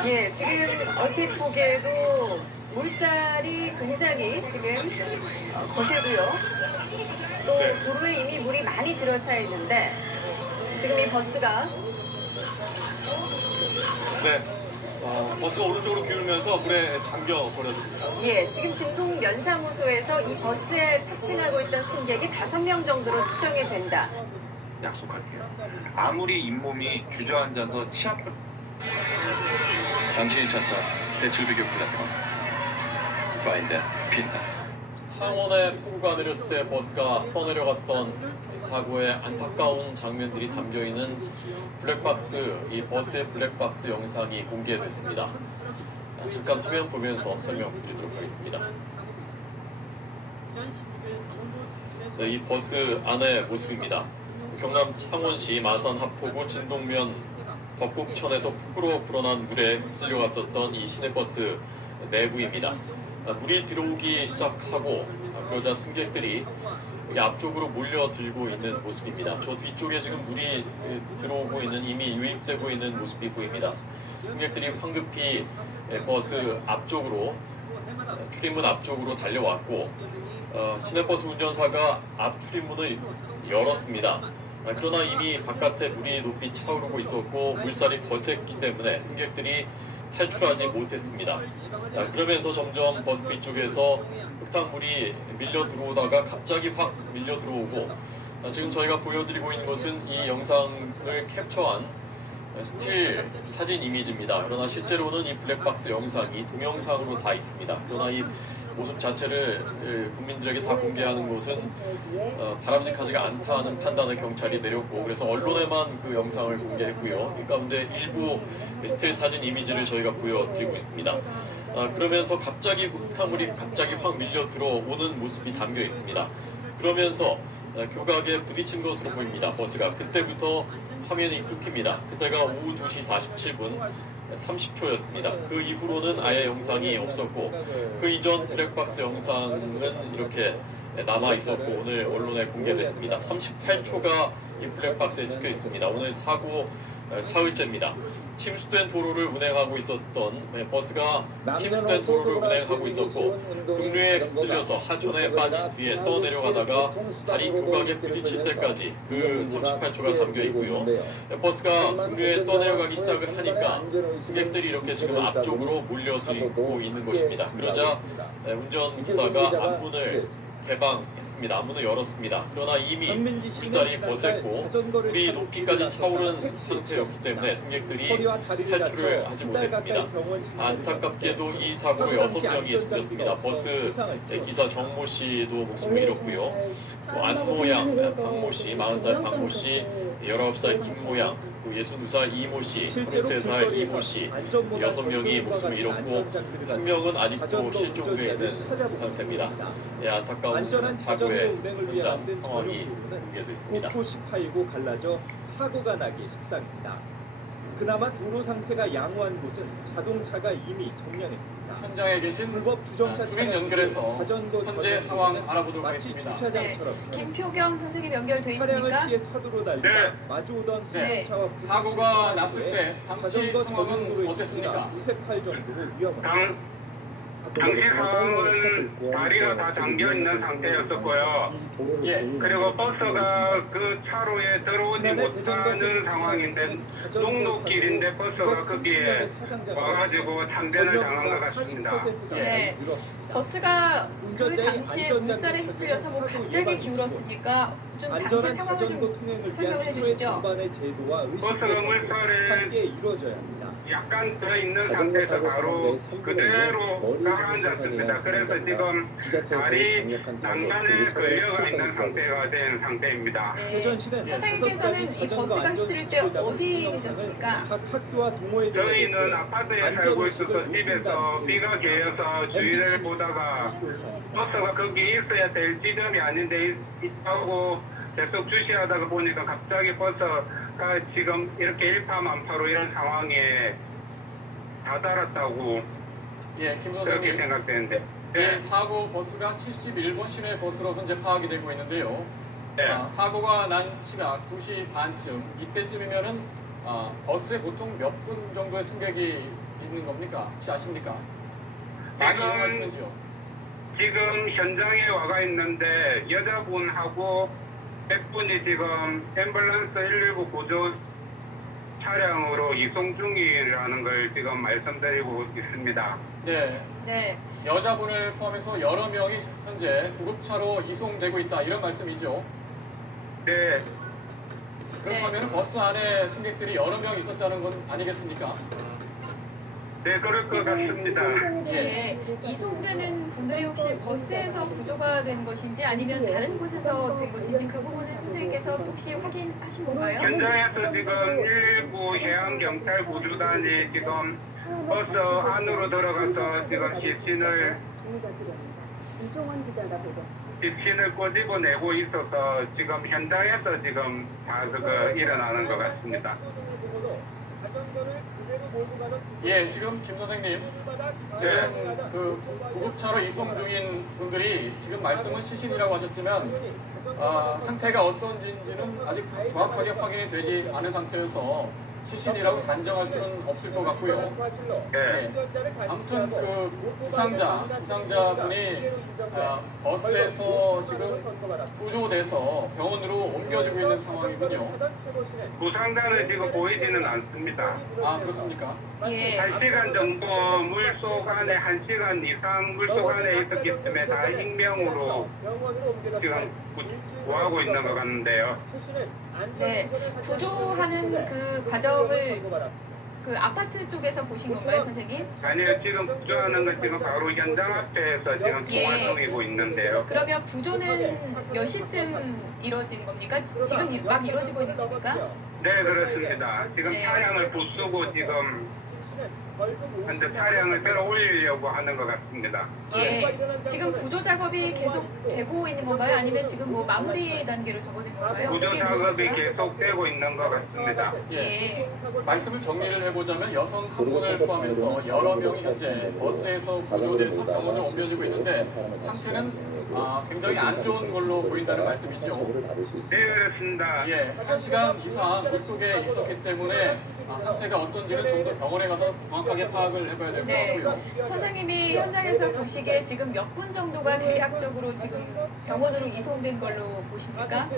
예, 지금 얼핏 보기에도 물살이 굉장히 지금 거세고요. 또 도로에 이미 물이 많이 들어차 있는데 지금 이 버스가 버스가 오른쪽으로 기울면서 물에 잠겨 버렸습니다. 예, 지금 진동 면사무소에서 이 버스에 탑승하고 있던 승객이 5명 정도로 추정이 된다. 약속할게요. 아무리 잇몸이 주저앉아서 치아 당신이 찾던 대출비교 플랫폼 파인드 핀다. 창원에 폭우가 내렸을 때 버스가 떠내려갔던 사고의 안타까운 장면들이 담겨있는 블랙박스, 이 버스의 블랙박스 영상이 공개됐습니다. 잠깐 화면 보면서 설명드리도록 하겠습니다. 네, 이 버스 안의 모습입니다. 경남 창원시 마산 하포구 진동면 덕곡천에서 폭우로 불어난 물에 휩쓸려 갔었던 이 시내버스 내부입니다. 물이 들어오기 시작하고 그러자 승객들이 이 앞쪽으로 몰려들고 있는 모습입니다. 저 뒤쪽에 지금 물이 들어오고 있는, 이미 유입되고 있는 모습이 보입니다. 승객들이 황급히 버스 앞쪽으로, 출입문 앞쪽으로 달려왔고 시내버스 운전사가 앞 출입문을 열었습니다. 그러나 이미 바깥에 물이 높이 차오르고 있었고 물살이 거셌기 때문에 승객들이 탈출하지 못했습니다. 그러면서 점점 버스 뒤쪽에서 흙탕물이 밀려 들어오다가 갑자기 확 밀려 들어오고, 지금 저희가 보여드리고 있는 것은 이 영상을 캡처한 스틸 사진 이미지입니다. 그러나 실제로는 이 블랙박스 영상이 동영상으로 다 있습니다. 그러나 이 모습 자체를 국민들에게 다 공개하는 것은 바람직하지가 않다는 판단을 경찰이 내렸고, 그래서 언론에만 그 영상을 공개했고요. 이 가운데 일부 스틸 사진 이미지를 저희가 보여드리고 있습니다. 그러면서 갑자기 흙탕물이 갑자기 확 밀려 들어오는 모습이 담겨 있습니다. 그러면서 교각에 부딪힌 것으로 보입니다. 버스가. 그때부터 화면이 끊깁니다. 그때가 오후 2시 47분 30초였습니다. 그 이후로는 아예 영상이 없었고, 그 이전 블랙박스 영상은 이렇게 남아 있었고 오늘 언론에 공개됐습니다. 38초가 이 블랙박스에 찍혀 있습니다. 오늘 사고 사흘째입니다. 침수된 도로를 운행하고 있었던 버스가 침수된 도로를 운행하고 있고 급류에 휩쓸려서 하천에 빠진 뒤에 떠내려가다가 다리 교각에 부딪힐 때까지 그 38초가 담겨 있고요. 버스가 급류에 떠내려가기 시작을 하니까 승객들이 이렇게 지금 앞쪽으로 몰려들고 있는 것입니다. 그러자 운전기사가 앞문을 개방했습니다. 앞문을 열었습니다. 그러나 이미 물살이 거셌고 물이 높이까지 차오른 상태였기 때문에 승객들이 탈출을 하지 못했습니다. 안타깝게도 이 사고로 6명이 숨졌습니다. 버스 기사 정모 씨도 목숨을 잃었고요. 또 안모양 박모 씨, 40살 박모 씨, 19살 김모양, 또 62살 이모 씨, 33살 이모 씨, 6명이 목숨을 잃었고 1명은 아직도 실종되어 있는 상태입니다. 안타까운 사고의 현장 상황이 공개됐습니다. 곳곳이 파이고 갈라져 사고가 나기 십상입니다. 그나마 도로 상태가 양호한 곳은 자동차가 이미 점령했습니다. 현장에 계신 주민 연결해서 현재 상황 알아보도록 하겠습니다. 김표경 선생님 연결돼 있습니까? 네. 사고가 났을 때 당시 상황은 어땠습니까? 당시 상황은 다리가 다 잠겨 있는 상태였었고요. 그리고 버스가 그 차로에 들어오지 못하는 상황인데 녹록길인데 버스가 거기에 와가지고 참전을 당한 것 같습니다. 네. 버스가 그 당시에 물살에 휩쓸려서 뭐 갑자기 기울었습니까? 좀 당시 상황을 좀 설명을 해주시죠. 버스가 물살에 약간 들어있는 상태에서 바로 그대로 가라앉았습니다. 그래서 지금 다리 난간에 걸려가 있는 상태가 된 상태입니다. 선생님께서는 이 버스가 휩쓸릴 때 어디 계셨습니까? 저희는 아파트에 살고 있어서 집에서 비가 개어서 주위를 보다가 버스가 거기 있어야 될 지점이 아닌데 있다고 계속 주시하다가 보니까 갑자기 버스가 지금 이렇게 일파만파로 이런 상황에 다다랐다고 그렇게 생각되는데 사고 버스가 71번 시내 버스로 현재 파악이 되고 있는데요. 사고가 난 시각 2시 반쯤 이때쯤이면은 버스에 보통 몇 분 정도의 승객이 있는 겁니까? 혹시 아십니까? 많이 이용하시는지요? 지금 현장에 와가 있는데 여자분하고 100분이 지금 앰뷸런스 119 구조 차량으로 이송 중이라는 걸 지금 말씀드리고 있습니다. 네. 여자분을 포함해서 여러 명이 현재 구급차로 이송되고 있다 이런 말씀이죠? 네. 그렇다면 버스 안에 승객들이 여러 명 있었다는 건 아니겠습니까? 네, 그럴 것 같습니다. 예. 이송되는 분들이 혹시 버스에서 구조가 된 것인지 아니면 다른 곳에서 된 것인지 그 부분은 선생님께서 혹시 확인하신 건가요? 현장에서 지금 일부 해양경찰 구조단이 지금 버스 안으로 들어가서 지금 시신을 이종원 기자가 보도. 집신을 꼬집어 내고 있어서 지금 현장에서 지금 다 그거 일어나는 것 같습니다. 예, 지금 김 선생님, 지금 그 구급차로 이송 중인 분들이 지금 말씀은 시신이라고 하셨지만 상태가 어떤지는 아직 정확하게 확인이 되지 않은 상태여서 시신이라고 단정할 수는 없을 것 같고요. 네. 아무튼 그 부상자분이 버스에서 지금 구조돼서 병원으로 옮겨지고 있는 상황이군요. 부상자는 지금 보이지는 않습니다. 아, 그렇습니까? 예. 1시간 정도 물속 안에 1시간 이상 물속 안에 있었기 때문에 다 익명으로 지금 구하고 있는 것 같은데요. 네, 구조하는 그 과정을 그 아파트 쪽에서 보신 건가요, 선생님? 아니요, 지금 구조하는 건 지금 바로 현장 앞에서 지금 통화 중이고 있는데요. 그러면 구조는 몇 시쯤 이루어진 겁니까? 지금 막 이루어지고 있는 겁니까? 네, 그렇습니다. 지금 네. 차량을 부수고 지금 현재 차량을 끌어 올리려고 하는 것 같습니다. 예. 지금 구조 작업이 계속 되고 있는 건가요? 아니면 지금 뭐 마무리 단계로 접어든 건가요? 구조 어떻게 작업이 보십니까? 계속되고 있는 것 같습니다. 예. 말씀을 정리를 해보자면 여성 한 분을 포함해서 여러 명이 현재 버스에서 구조돼서 병원으로 옮겨지고 있는데 상태는 굉장히 안 좋은 걸로 보인다는 말씀이죠. 네, 그렇습니다. 예, 1시간 이상 물속에 있었기 때문에 상태가 어떤지는 좀 더 병원에 가서 정확하게 파악을 해봐야 될 것 네. 같고요. 선생님이 현장에서 보시기에 지금 몇 분 정도가 대략적으로 지금 병원으로 이송된 걸로 보십니까?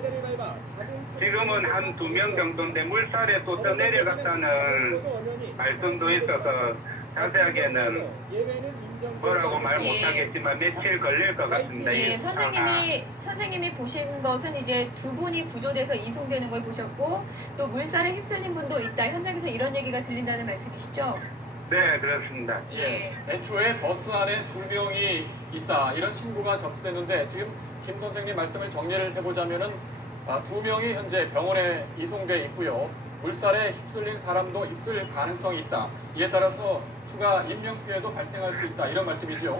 지금은 한 2명 정도인데 물살에 또 떠내려갔다는 말씀도 있어서 자세하게는 뭐라고 말 못하겠지만 며칠 걸릴 것 같습니다. 예, 이 선생님이 보신 것은 이제 두 분이 구조돼서 이송되는 걸 보셨고 또 물살에 휩쓸린 분도 있다. 현장에서 이런 얘기가 들린다는 말씀이시죠? 네, 그렇습니다. 예, 애초에 버스 안에 2명이 있다 이런 신고가 접수됐는데 지금 김 선생님 말씀을 정리를 해보자면은 2명이 현재 병원에 이송돼 있고요. 물살에 휩쓸린 사람도 있을 가능성이 있다. 이에 따라서 추가 인명 피해도 발생할 수 있다. 이런 말씀이죠.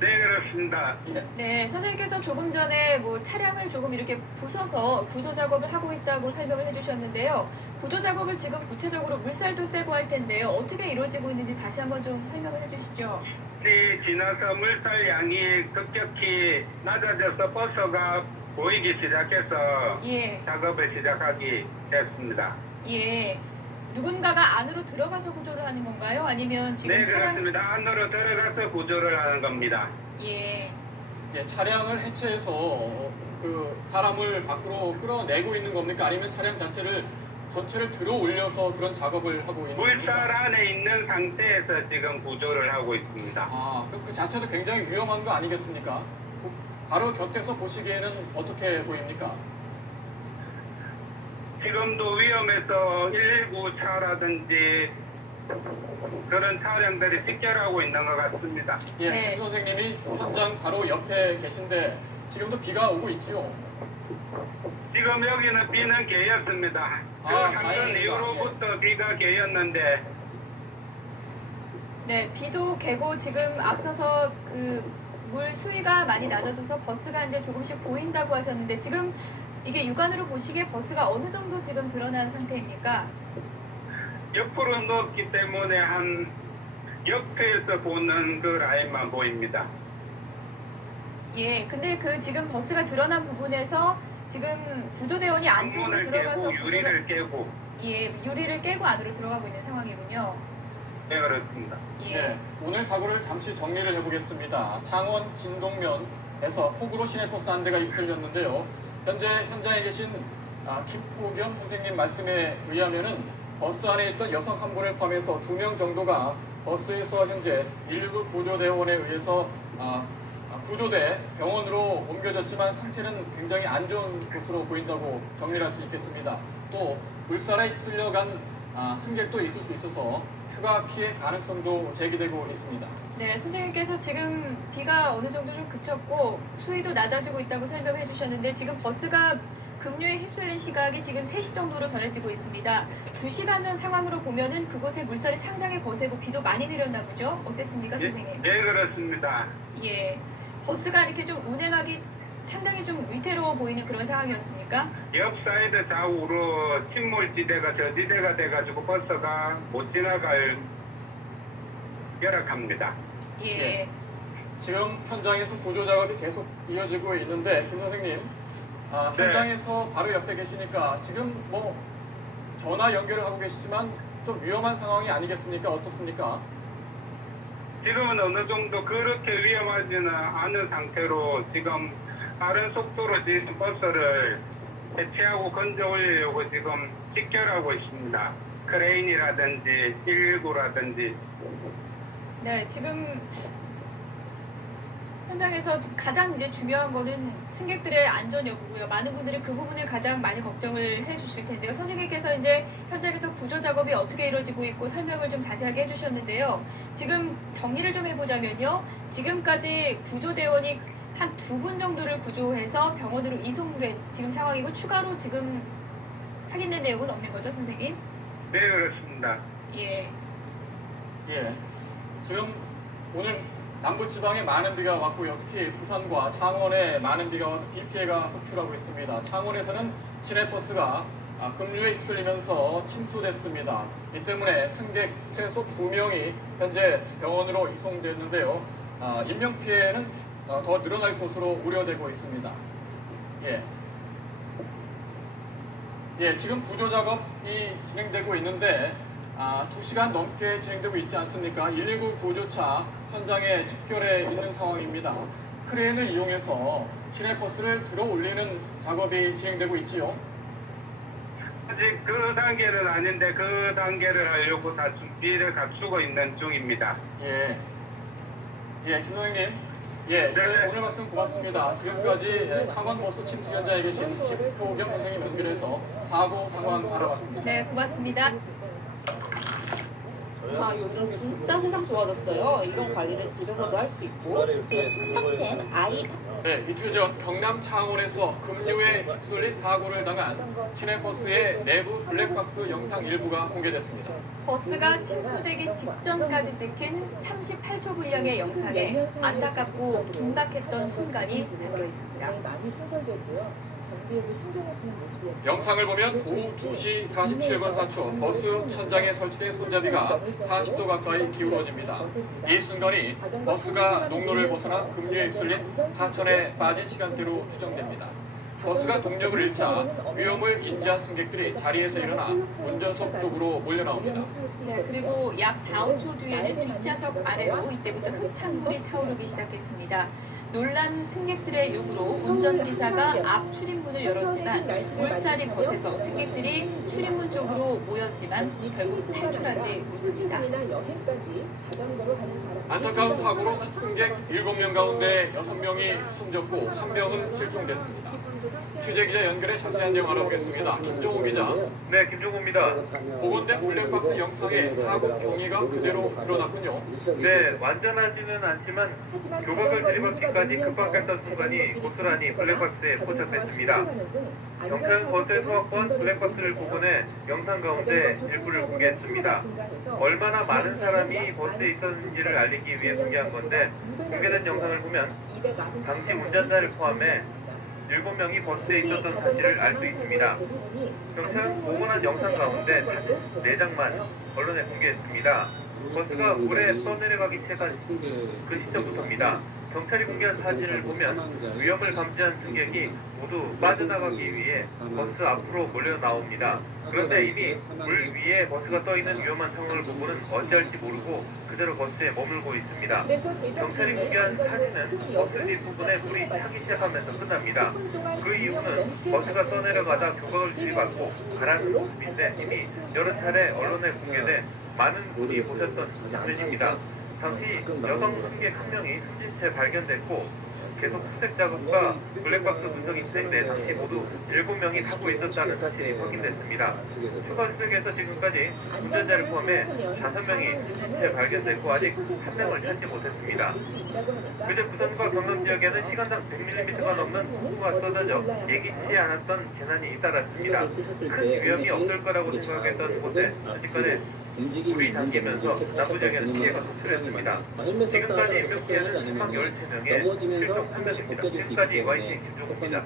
네, 그렇습니다. 예. 네, 선생님께서 조금 전에 뭐 차량을 조금 이렇게 부숴서 구조 작업을 하고 있다고 설명을 해주셨는데요. 구조 작업을 지금 구체적으로 물살도 세고 할 텐데요. 어떻게 이루어지고 있는지 다시 한번 좀 설명을 해주시죠. 지나서 물살 양이 급격히 낮아져서 버스가 보이기 시작해서 예. 작업을 시작하기 됐습니다. 예. 누군가가 안으로 들어가서 구조를 하는 건가요? 아니면 지금 네, 차량... 그렇습니다. 안으로 들어가서 구조를 하는 겁니다. 예. 예, 차량을 해체해서 그 사람을 밖으로 끌어내고 있는 겁니까? 아니면 차량 전체를 들어 올려서 그런 작업을 하고 있는 겁니까? 물살 안에 있는 상태에서 지금 구조를 하고 있습니다. 그럼 그 자체도 굉장히 위험한 거 아니겠습니까? 바로 곁에서 보시기에는 어떻게 보입니까? 지금도 위험해서 119 차라든지 그런 차량들이 직결하고 있는 것 같습니다. 예, 네. 김 선생님이 현장 바로 옆에 계신데 지금도 비가 오고 있죠? 지금 여기는 비는 개였습니다. 그 다행입니다. 사건 이후로부터 비가 개였는데 네, 비도 개고 지금 앞서서 그 물 수위가 많이 낮아져서 버스가 이제 조금씩 보인다고 하셨는데 지금 이게 육안으로 보시기에 버스가 어느 정도 지금 드러난 상태입니까? 옆으로 누웠기 때문에 한 옆에서 보는 그 라인만 보입니다. 예, 근데 그 지금 버스가 드러난 부분에서 지금 구조대원이 안쪽으로 창문을 들어가서 깨고 유리를 깨고 예, 유리를 깨고 안으로 들어가고 있는 상황이군요. 네, 그렇습니다. 예. 네, 오늘 사고를 잠시 정리를 해보겠습니다. 창원 진동면에서 폭우로 시내버스 한 대가 휩쓸렸는데요. 현재 현장에 계신 김포겸 선생님 말씀에 의하면은 버스 안에 있던 여성 한 분을 포함해서 2명 정도가 버스에서 현재 119 구조대원에 의해서 구조돼 병원으로 옮겨졌지만 상태는 굉장히 안 좋은 것으로 보인다고 정리할 수 있겠습니다. 또 물살에 휩쓸려간 승객도 있을 수 있어서 추가 피해 가능성도 제기되고 있습니다. 네, 선생님께서 지금 비가 어느 정도 좀 그쳤고 수위도 낮아지고 있다고 설명해 주셨는데 지금 버스가 급류에 휩쓸린 시각이 지금 3시 정도로 전해지고 있습니다. 2시간 전 상황으로 보면은 그곳에 물살이 상당히 거세고 비도 많이 내렸나 보죠? 어땠습니까, 선생님? 네, 그렇습니다. 예. 버스가 이렇게 좀 운행하기 상당히 좀 위태로워 보이는 그런 상황이었습니까? 옆 사이드 좌우로 침몰지대가 저지대가 돼가지고 버스가 못 지나갈 열악합니다. 예. 지금 현장에서 구조 작업이 계속 이어지고 있는데 김 선생님, 현장에서 바로 옆에 계시니까 지금 뭐 전화 연결을 하고 계시지만 좀 위험한 상황이 아니겠습니까? 어떻습니까? 지금은 어느 정도 그렇게 위험하지는 않은 상태로 지금 빠른 속도로 지금 버스를 대체하고 건져 올리려고 지금 직결하고 있습니다. 크레인이라든지 119라든지. 네, 지금 현장에서 지금 가장 이제 중요한 거는 승객들의 안전 여부고요. 많은 분들이 그 부분을 가장 많이 걱정을 해주실 텐데요. 선생님께서 이제 현장에서 구조 작업이 어떻게 이루어지고 있고 설명을 좀 자세하게 해주셨는데요. 지금 정리를 좀 해보자면요. 지금까지 구조대원이 한 2분 정도를 구조해서 병원으로 이송된 지금 상황이고 추가로 지금 확인된 내용은 없는 거죠, 선생님? 네, 그렇습니다. 예. 지금 오늘 남부지방에 많은 비가 왔고요. 특히 부산과 창원에 많은 비가 와서 비 피해가 속출하고 있습니다. 창원에서는 시내버스가 급류에 휩쓸리면서 침수됐습니다. 이 때문에 승객 최소 2명이 현재 병원으로 이송됐는데요. 인명피해는 더 늘어날 것으로 우려되고 있습니다. 지금 구조작업이 진행되고 있는데 2시간 넘게 진행되고 있지 않습니까? 119 구조차 현장에 집결해 있는 상황입니다. 크레인을 이용해서 시내버스를 들어 올리는 작업이 진행되고 있지요. 아직 그 단계는 아닌데 그 단계를 하려고 다 준비를 갖추고 있는 중입니다. 김 선생님. 오늘 말씀 고맙습니다. 지금까지 창원버스 침수 현장에 계신 김효경 선생님 연결해서 사고 상황 알아봤습니다. 네, 고맙습니다. 요즘 진짜 세상 좋아졌어요. 이런 관리를 집에서도 할 수 있고 신탁된 아이. 이틀 전 경남 창원에서 급류에 휩쓸린 사고를 당한 시내버스의 내부 블랙박스 영상 일부가 공개됐습니다. 버스가 침수되기 직전까지 찍힌 38초 분량의 영상에 안타깝고 긴박했던 순간이 담겨 있습니다. 많이 신설됐고요. 정비에도 신경을 쓰는 모습이었고. 영상을 보면 오후 2시 47분 4초 버스 천장에 설치된 손잡이가 40도 가까이 기울어집니다. 이 순간이 버스가 농로를 벗어나 급류에 휩쓸린 하천에 빠진 시간대로 추정됩니다. 버스가 동력을 잃자 위험을 인지한 승객들이 자리에서 일어나 운전석 쪽으로 몰려나옵니다. 네, 그리고 약 4, 5초 뒤에는 뒷좌석 아래로 이때부터 흙탕물이 차오르기 시작했습니다. 놀란 승객들의 요구로 운전기사가 앞 출입문을 열었지만 물살이 거세서 승객들이 출입문 쪽으로 모였지만 결국 탈출하지 못합니다. 안타까운 사고로 승객 7명 가운데 6명이 숨졌고 1명은 실종됐습니다. 취재기자 연결해 자세한 내용 알아보겠습니다. 김종호 기자. 네, 김종호입니다. 보건대 블랙박스 영상에 사고 경위가 그대로 드러났군요. 네, 완전하지는 않지만 교각을 들이받기까지 급박했던 순간이 고스란히 블랙박스에 포착됐습니다. 경찰은 버스에서 확보한 블랙박스를 복원해 영상 가운데 일부를 공개했습니다. 얼마나 많은 사람이 버스에 있었는지를 알리기 위해 공개한 건데 공개된 영상을 보면 당시 운전자를 포함해 7명이 버스에 있었던 사실을 알 수 있습니다. 경찰은 복원한 영상 가운데 4장만 언론에 공개했습니다. 버스가 물에 떠내려가기 시작한 그 시점부터입니다. 경찰이 공개한 사진을 보면 위험을 감지한 승객이 모두 빠져나가기 위해 버스 앞으로 몰려 나옵니다. 그런데 이미 물 위에 버스가 떠있는 위험한 상황을 보고는 어찌할지 모르고 그대로 버스에 머물고 있습니다. 경찰이 공개한 사진은 버스 뒷부분에 물이 차기 시작하면서 끝납니다. 그 이후는 버스가 떠내려가다 교각을 들이받고 가라앉는 모습인데 이미 여러 차례 언론에 공개돼 많은 분이 보셨던 장면입니다. 당시 여성 승객 1명이 숨진 채 발견됐고 계속 수색 작업과 블랙박스 분석이 진행돼 당시 모두 7명이 타고 있었다는 사실이 확인됐습니다. 추가 수색에서 지금까지 운전자를 포함해 5명이 숨진 채 발견됐고 아직 1명을 찾지 못했습니다. 그제 부산과 경남 지역에는 시간당 100mm가 넘는 폭우가 쏟아져 예기치 않았던 재난이 잇따랐습니다. 큰 위험이 없을 거라고 생각했던 곳에 순식간에 물이 잠기면서 나부장에는 피해가 속출했습니다. 지금까지 인명 피해는 사망 13명에 실종 1명입니다. 지금까지 YTN 김종국입니다.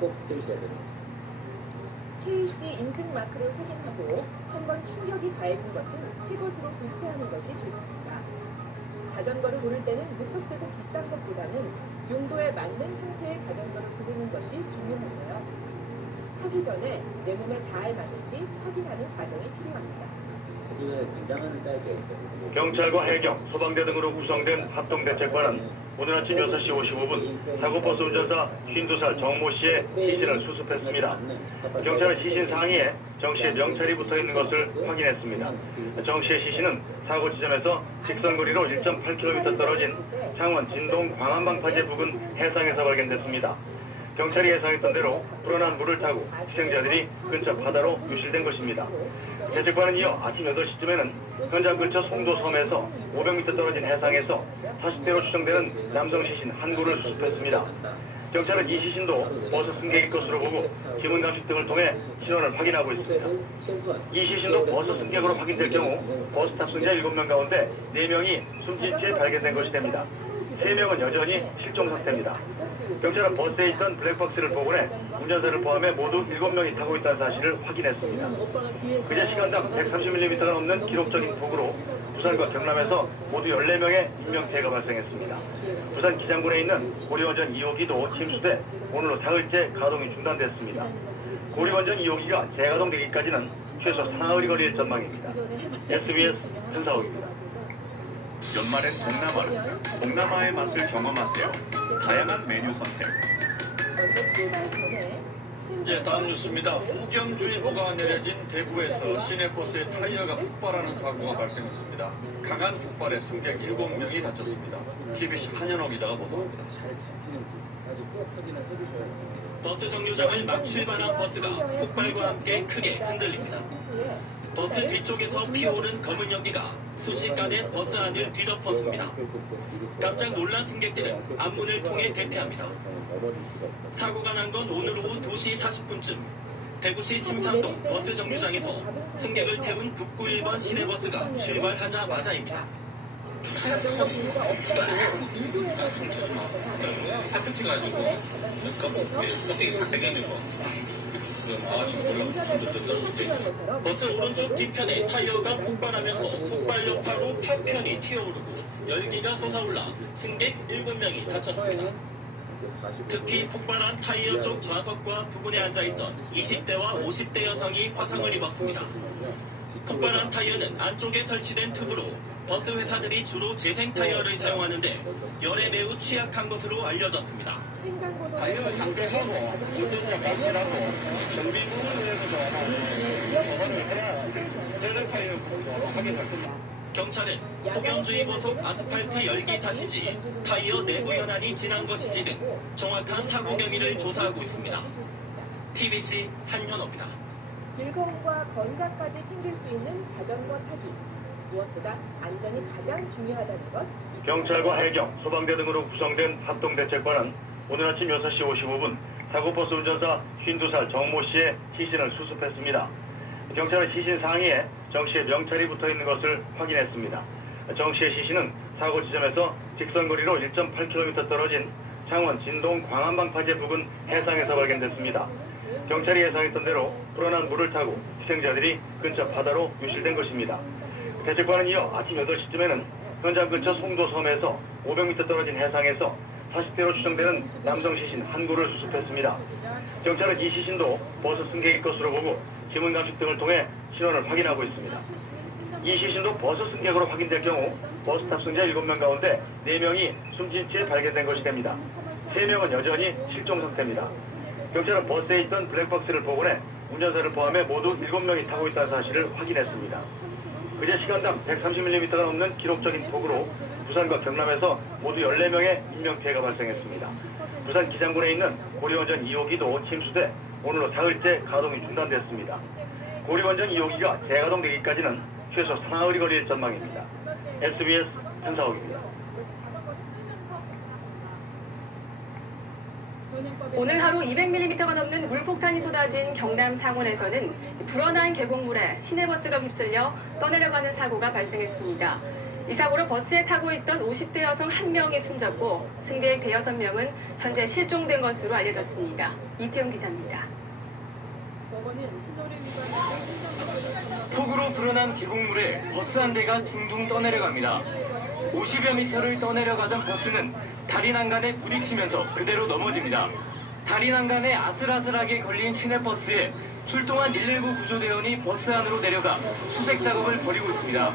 KC 인증 마크를 확인하고 한 번 충격이 가해진 것은 피봇으로 교체하는 것이 좋습니다. 자전거를 고를 때는 무턱대고 비싼 것보다는 용도에 맞는 형태의 자전거를 고르는 것이 중요한데요. 타기 전에 내 몸에 잘 맞는지 확인하는 과정이 필요합니다. 경찰과 해경, 소방대 등으로 구성된 합동대책반은 오늘 아침 6시 55분 사고버스 운전사 52살 정모 씨의 시신을 수습했습니다. 경찰은 시신 상의에 정 씨의 명찰이 붙어있는 것을 확인했습니다. 정 씨의 시신은 사고 지점에서 직선거리로 1.8km 떨어진 창원 진동 광안방파제 부근 해상에서 발견됐습니다. 경찰이 예상했던 대로 불어난 물을 타고 희생자들이 근처 바다로 유실된 것입니다. 대책반은 이어 아침 8시쯤에는 현장 근처 송도섬에서 500m 떨어진 해상에서 40대로 추정되는 남성 시신 한 구를 수습했습니다. 경찰은 이 시신도 버스 승객일 것으로 보고 지문 감식 등을 통해 신원을 확인하고 있습니다. 이 시신도 버스 승객으로 확인될 경우 버스 탑승자 7명 가운데 4명이 숨진 채 발견된 것이 됩니다. 3명은 여전히 실종 상태입니다. 경찰은 버스에 있던 블랙박스를 복원해 운전사를 포함해 모두 7명이 타고 있다는 사실을 확인했습니다. 그제 시간당 130mm가 넘는 기록적인 폭우로 부산과 경남에서 모두 14명의 인명피해가 발생했습니다. 부산 기장군에 있는 고리원전 2호기도 침수돼 오늘로 사흘째 가동이 중단됐습니다. 고리원전 2호기가 재가동되기까지는 최소 사흘이 걸릴 전망입니다. SBS 전사옥입니다. 연말엔 동남아로, 동남아의 맛을 경험하세요. 다양한 메뉴 선택. 예, 다음 뉴스입니다. 폭염주의보가 내려진 대구에서 시내버스의 타이어가 폭발하는 사고가 발생했습니다. 강한 폭발에 승객 7명이 다쳤습니다. TBC 한현옥 기자가 보도합니다. 버스 정류장을 막 출발한 버스가 폭발과 함께 크게 흔들립니다. 버스 뒤쪽에서 피어오른 검은 연기가 순식간에 버스 안을 뒤덮었습니다. 깜짝 놀란 승객들은 앞문을 통해 대피합니다. 사고가 난 건 오늘 오후 2시 40분쯤 대구시 침상동 버스 정류장에서 승객을 태운 북구 1번 시내버스가 출발하자마자입니다. 파편티가지고 껍데기 삭대기고 버스 오른쪽 뒤편에 타이어가 폭발하면서 폭발 여파로 파편이 튀어오르고 열기가 솟아올라 승객 7명이 다쳤습니다. 특히 폭발한 타이어 쪽 좌석과 부근에 앉아있던 20대와 50대 여성이 화상을 입었습니다. 폭발한 타이어는 안쪽에 설치된 튜브로 버스 회사들이 주로 재생 타이어를 사용하는데 열에 매우 취약한 것으로 알려졌습니다. 타이어 상대하고 운전자 감시라고 정비부문에서도 조사를 해야 재생 타이어 확인할 겁니다. 경찰은 폭염주의보 속 아스팔트 열기 탓인지 타이어 내부 연한이 지난 것인지 등 정확한 사고 경위를 조사하고 있습니다. TBC 한현호입니다. 즐거움과 건강까지 챙길 수 있는 자전거 타기. 무엇보다 안전이 가장 중요하다는 것. 경찰과 해경, 소방대 등으로 구성된 합동대책반은 오늘 아침 6시 55분 사고버스 운전사 52살 정모 씨의 시신을 수습했습니다. 경찰은 시신 상의에 정 씨의 명찰이 붙어있는 것을 확인했습니다. 정 씨의 시신은 사고 지점에서 직선거리로 1.8km 떨어진 창원 진동 광안방파제 부근 해상에서 발견됐습니다. 경찰이 예상했던 대로 불어난 물을 타고 희생자들이 근처 바다로 유실된 것입니다. 대책반은 이어 아침 8시쯤에는 현장 근처 송도섬에서 500m 떨어진 해상에서 40대로 추정되는 남성 시신 한 구를 수습했습니다. 경찰은 이 시신도 버스 승객일 것으로 보고 지문 감식 등을 통해 신원을 확인하고 있습니다. 이 시신도 버스 승객으로 확인될 경우 버스 탑승자 7명 가운데 4명이 숨진 채 발견된 것이 됩니다. 3명은 여전히 실종 상태입니다. 경찰은 버스에 있던 블랙박스를 복원해 운전사를 포함해 모두 7명이 타고 있다는 사실을 확인했습니다. 그제 시간당 130mm가 넘는 기록적인 폭우로 부산과 경남에서 모두 14명의 인명피해가 발생했습니다. 부산 기장군에 있는 고리원전 2호기도 침수돼 오늘로 사흘째 가동이 중단됐습니다. 고리원전 2호기가 재가동되기까지는 최소 사흘이 걸릴 전망입니다. SBS 전사옥입니다. 오늘 하루 200mm가 넘는 물폭탄이 쏟아진 경남 창원에서는 불어난 계곡물에 시내버스가 휩쓸려 떠내려가는 사고가 발생했습니다. 이 사고로 버스에 타고 있던 50대 여성 1명이 숨졌고 승객 대여섯 명은 현재 실종된 것으로 알려졌습니다. 이태용 기자입니다. 폭우로 불어난 계곡물에 버스 한 대가 둥둥 떠내려갑니다. 50여 미터를 떠내려가던 버스는 다리 난간에 부딪히면서 그대로 넘어집니다. 다리 난간에 아슬아슬하게 걸린 시내버스에 출동한 119 구조대원이 버스 안으로 내려가 수색 작업을 벌이고 있습니다.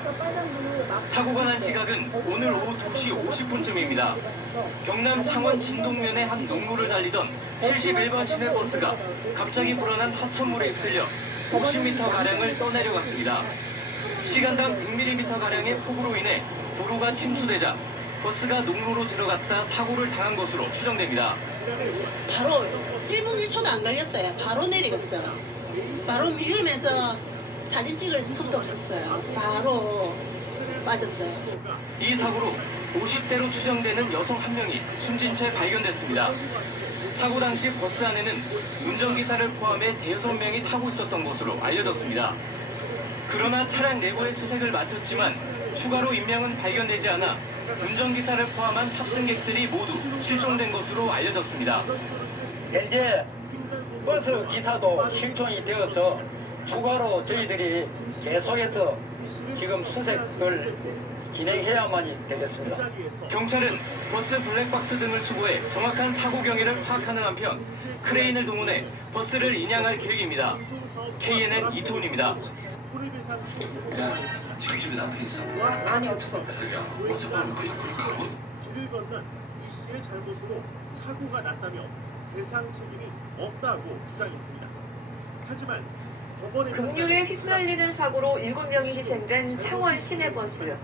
사고가 난 시각은 오늘 오후 2시 50분쯤입니다. 경남 창원 진동면의 한 농로를 달리던 71번 시내버스가 갑자기 불어난 하천물에 휩쓸려 50m가량을 떠내려갔습니다. 시간당 100mm가량의 폭우로 인해 도로가 침수되자 버스가 농로로 들어갔다 사고를 당한 것으로 추정됩니다. 바로 1분 1초도 안 걸렸어요. 바로 내리갔어요. 바로 밀리면서 사진 찍을 틈도 없었어요. 바로 빠졌어요. 이 사고로 50대로 추정되는 여성 1명이 숨진 채 발견됐습니다. 사고 당시 버스 안에는 운전기사를 포함해 대여섯 명이 타고 있었던 것으로 알려졌습니다. 그러나 차량 내부의 수색을 마쳤지만 추가로 인명은 발견되지 않아 운전기사를 포함한 탑승객들이 모두 실종된 것으로 알려졌습니다. 현재 버스 기사도 실종이 되어서 추가로 저희들이 계속해서 지금 수색을 진행해야만이 되겠습니다. 경찰은 버스 블랙박스 등을 수거해 정확한 사고 경위를 파악하는 한편 크레인을 동원해 버스를 인양할 계획입니다. KNN 이태훈입니다. 야, 지금 집에 남편 있어? 아니 없어. 자기야, 어젯밤에 그냥 가고? 길을 건넌 이 씨의 잘못으로 사고가 났다며 대상 책임이 없다고 주장했습니다. 하지만 급류에 휩쓸리는 사고로 7명이 희생된 창원 시내버스.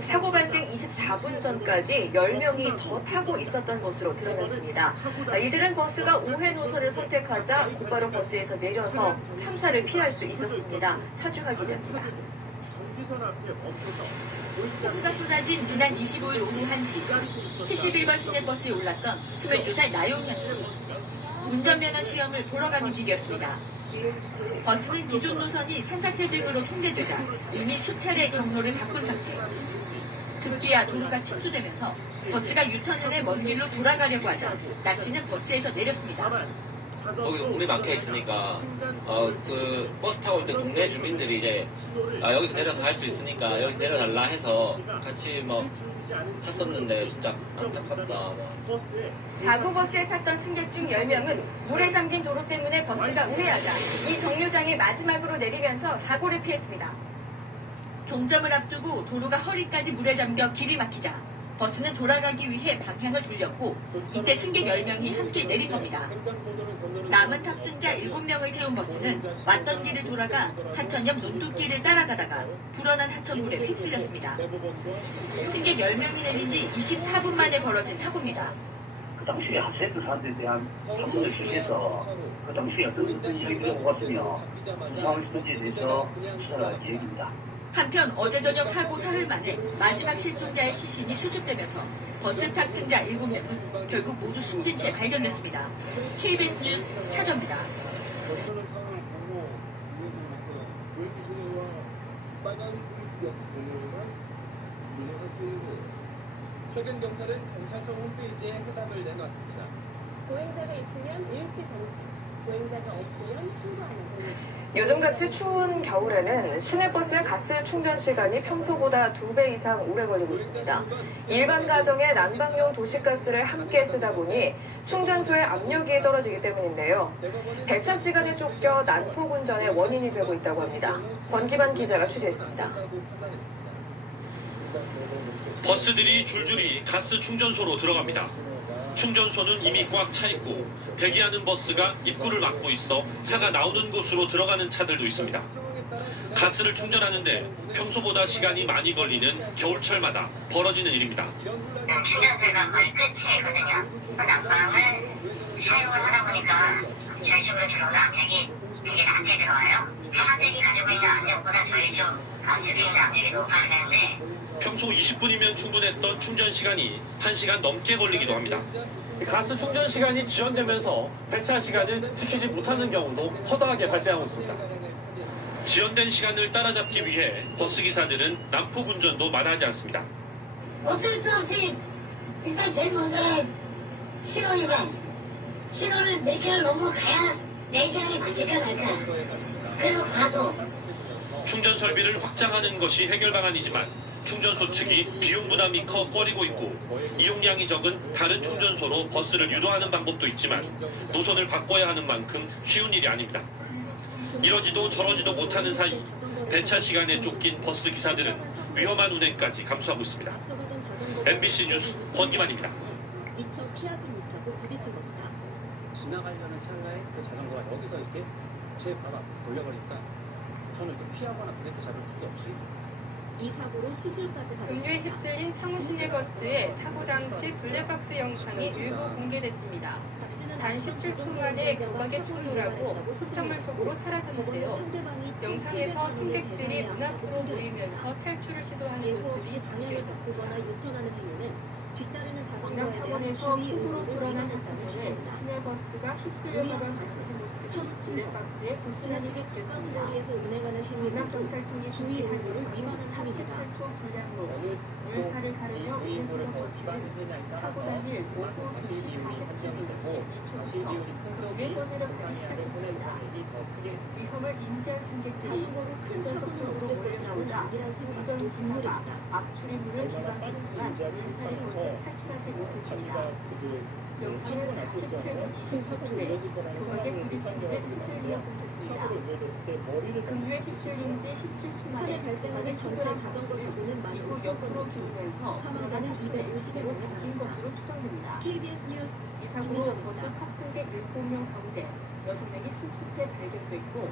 사고 발생 24분 전까지 10명이 더 타고 있었던 것으로 드러났습니다. 이들은 버스가 우회 노선을 선택하자 곧바로 버스에서 내려서 참사를 피할 수 있었습니다. 서주하 기자입니다. 폭우가 쏟아진 지난 25일 오후 1시 71번 시내버스에 올랐던 22살 나용현 씨. 운전면허 시험을 보러 가는 길이었습니다. 버스는 기존 노선이 산사태 등으로 통제되자 이미 수차례 경로를 바꾼 상태. 급기야 도로가 침수되면서 버스가 유턴을 해 먼 길로 돌아가려고 하자 나 씨는 버스에서 내렸습니다. 거기서 물이 막혀 있으니까 그 버스 타고 있던 동네 주민들이 이제 여기서 내려서 갈 수 있으니까 여기서 내려달라 해서 같이 뭐 탔었는데 진짜 안타깝다. 사고 버스에 탔던 승객 중 10명은 물에 잠긴 도로 때문에 버스가 우회하자 이 정류장에 마지막으로 내리면서 사고를 피했습니다. 종점을 앞두고 도로가 허리까지 물에 잠겨 길이 막히자 버스는 돌아가기 위해 방향을 돌렸고 이때 승객 10명이 함께 내린 겁니다. 남은 탑승자 7명을 태운 버스는 왔던 길을 돌아가 하천 옆 논두길을 따라가다가 불어난 하천물에 휩쓸렸습니다. 승객 10명이 내린 지 24분 만에 벌어진 사고입니다. 그 당시에 하세트 사람들에 대한 탐문을 실시해서 그 당시에 어떤 이야기가 오갔으며 상황을 했는지에 대해서 수사를 할 계획입니다. 한편 어제 저녁 사고 사흘 만에 마지막 실종자의 시신이 수습되면서 버스 탑승자 7명은 결국 모두 숨진 채 발견됐습니다. KBS 뉴스 차주입니다. 최근 경찰은 경찰청 홈페이지에 해답을 내놨습니다. 보행자가 있으면 일시 정차, 보행자가 없으면 통과하는 겁니다. 요즘같이 추운 겨울에는 시내버스의 가스 충전 시간이 평소보다 2배 이상 오래 걸리고 있습니다. 일반 가정의 난방용 도시가스를 함께 쓰다 보니 충전소의 압력이 떨어지기 때문인데요. 배차 시간에 쫓겨 난폭 운전의 원인이 되고 있다고 합니다. 권기반 기자가 취재했습니다. 버스들이 줄줄이 가스 충전소로 들어갑니다. 충전소는 이미 꽉 차 있고 대기하는 버스가 입구를 막고 있어 차가 나오는 곳으로 들어가는 차들도 있습니다. 가스를 충전하는데 평소보다 시간이 많이 걸리는 겨울철마다 벌어지는 일입니다. 충전소가 거의 끝에 있거든요. 난방을 사용을 하다 보니까 저희 쪽으로 들어오는 압력이 되게 낮게 들어와요. 사람들이 가지고 있는 압력보다 저희 쪽 안쪽에 있는 압력이 높아야 되는데 평소 20분이면 충분했던 충전 시간이 1시간 넘게 걸리기도 합니다. 가스 충전 시간이 지연되면서 배차 시간을 지키지 못하는 경우도 허다하게 발생하고 있습니다. 지연된 시간을 따라잡기 위해 버스 기사들은 난폭 운전도 마다하지 않습니다. 어쩔 수 없이 일단 제일 먼저 신호 위반, 신호를 몇 개를 넘어가야 내 시간을 맞출까 말까. 그리고 과속. 충전 설비를 확장하는 것이 해결 방안이지만 충전소 측이 비용 부담이 커 꺼리고 있고 이용량이 적은 다른 충전소로 버스를 유도하는 방법도 있지만 노선을 바꿔야 하는 만큼 쉬운 일이 아닙니다. 이러지도 저러지도 못하는 사이 배차 시간에 쫓긴 버스 기사들은 위험한 운행까지 감수하고 있습니다. MBC 뉴스 권기만입니다. 미처 피하지 못하고 부딪힌 겁니다. 지나가려는 찰나에 그 자전거가 여기서 이렇게 제 바로 앞에서 돌려버리니까 저는 그 피하거나 브레이크 잡을 필요 없이 이 사고로 수술까지 급류에 휩쓸린 창원 시내버스의 사고 당시 블랙박스 영상이 일부 공개됐습니다. 단 17분 만에 교각에 충돌하고 흙탕물 속으로 사라졌는데요. 영상에서 승객들이 문 앞으로 모이면서 탈출을 시도하는 모습이 담겨 있었습니다. 강남 차원에서 폭우로 불어난 하천면에 시내버스가 휩쓸려가던 당시 모습이 블랙박스에 고스란히 찍혔습니다. 강남경찰청이 공개한 영상은 38초 분량으로 물살을 가르며 운행하던 버스는 사고 당일 오후 2시 47분 12초부터 급류에 떠내려가기 시작했습니다. 위험을 인지한 승객들이 운전석 쪽으로 몰려나오자 운전기사가 앞출입문을 개방했지만 물살이 고서 탈출하지 못했습니다. 영상은 47분 28초에 교각에 부딪힌 듯 흔들리며 멈췄습니다. 급류에 휩쓸린 지 17초 만에 교각에 충돌한 버스를 미국 옆으로 기울면서 불어난 하천에 그대로 잠긴 것으로 추정됩니다. 이 사고로 버스 탑승객 7명 가운데 6명이 숨진 채 발견됐고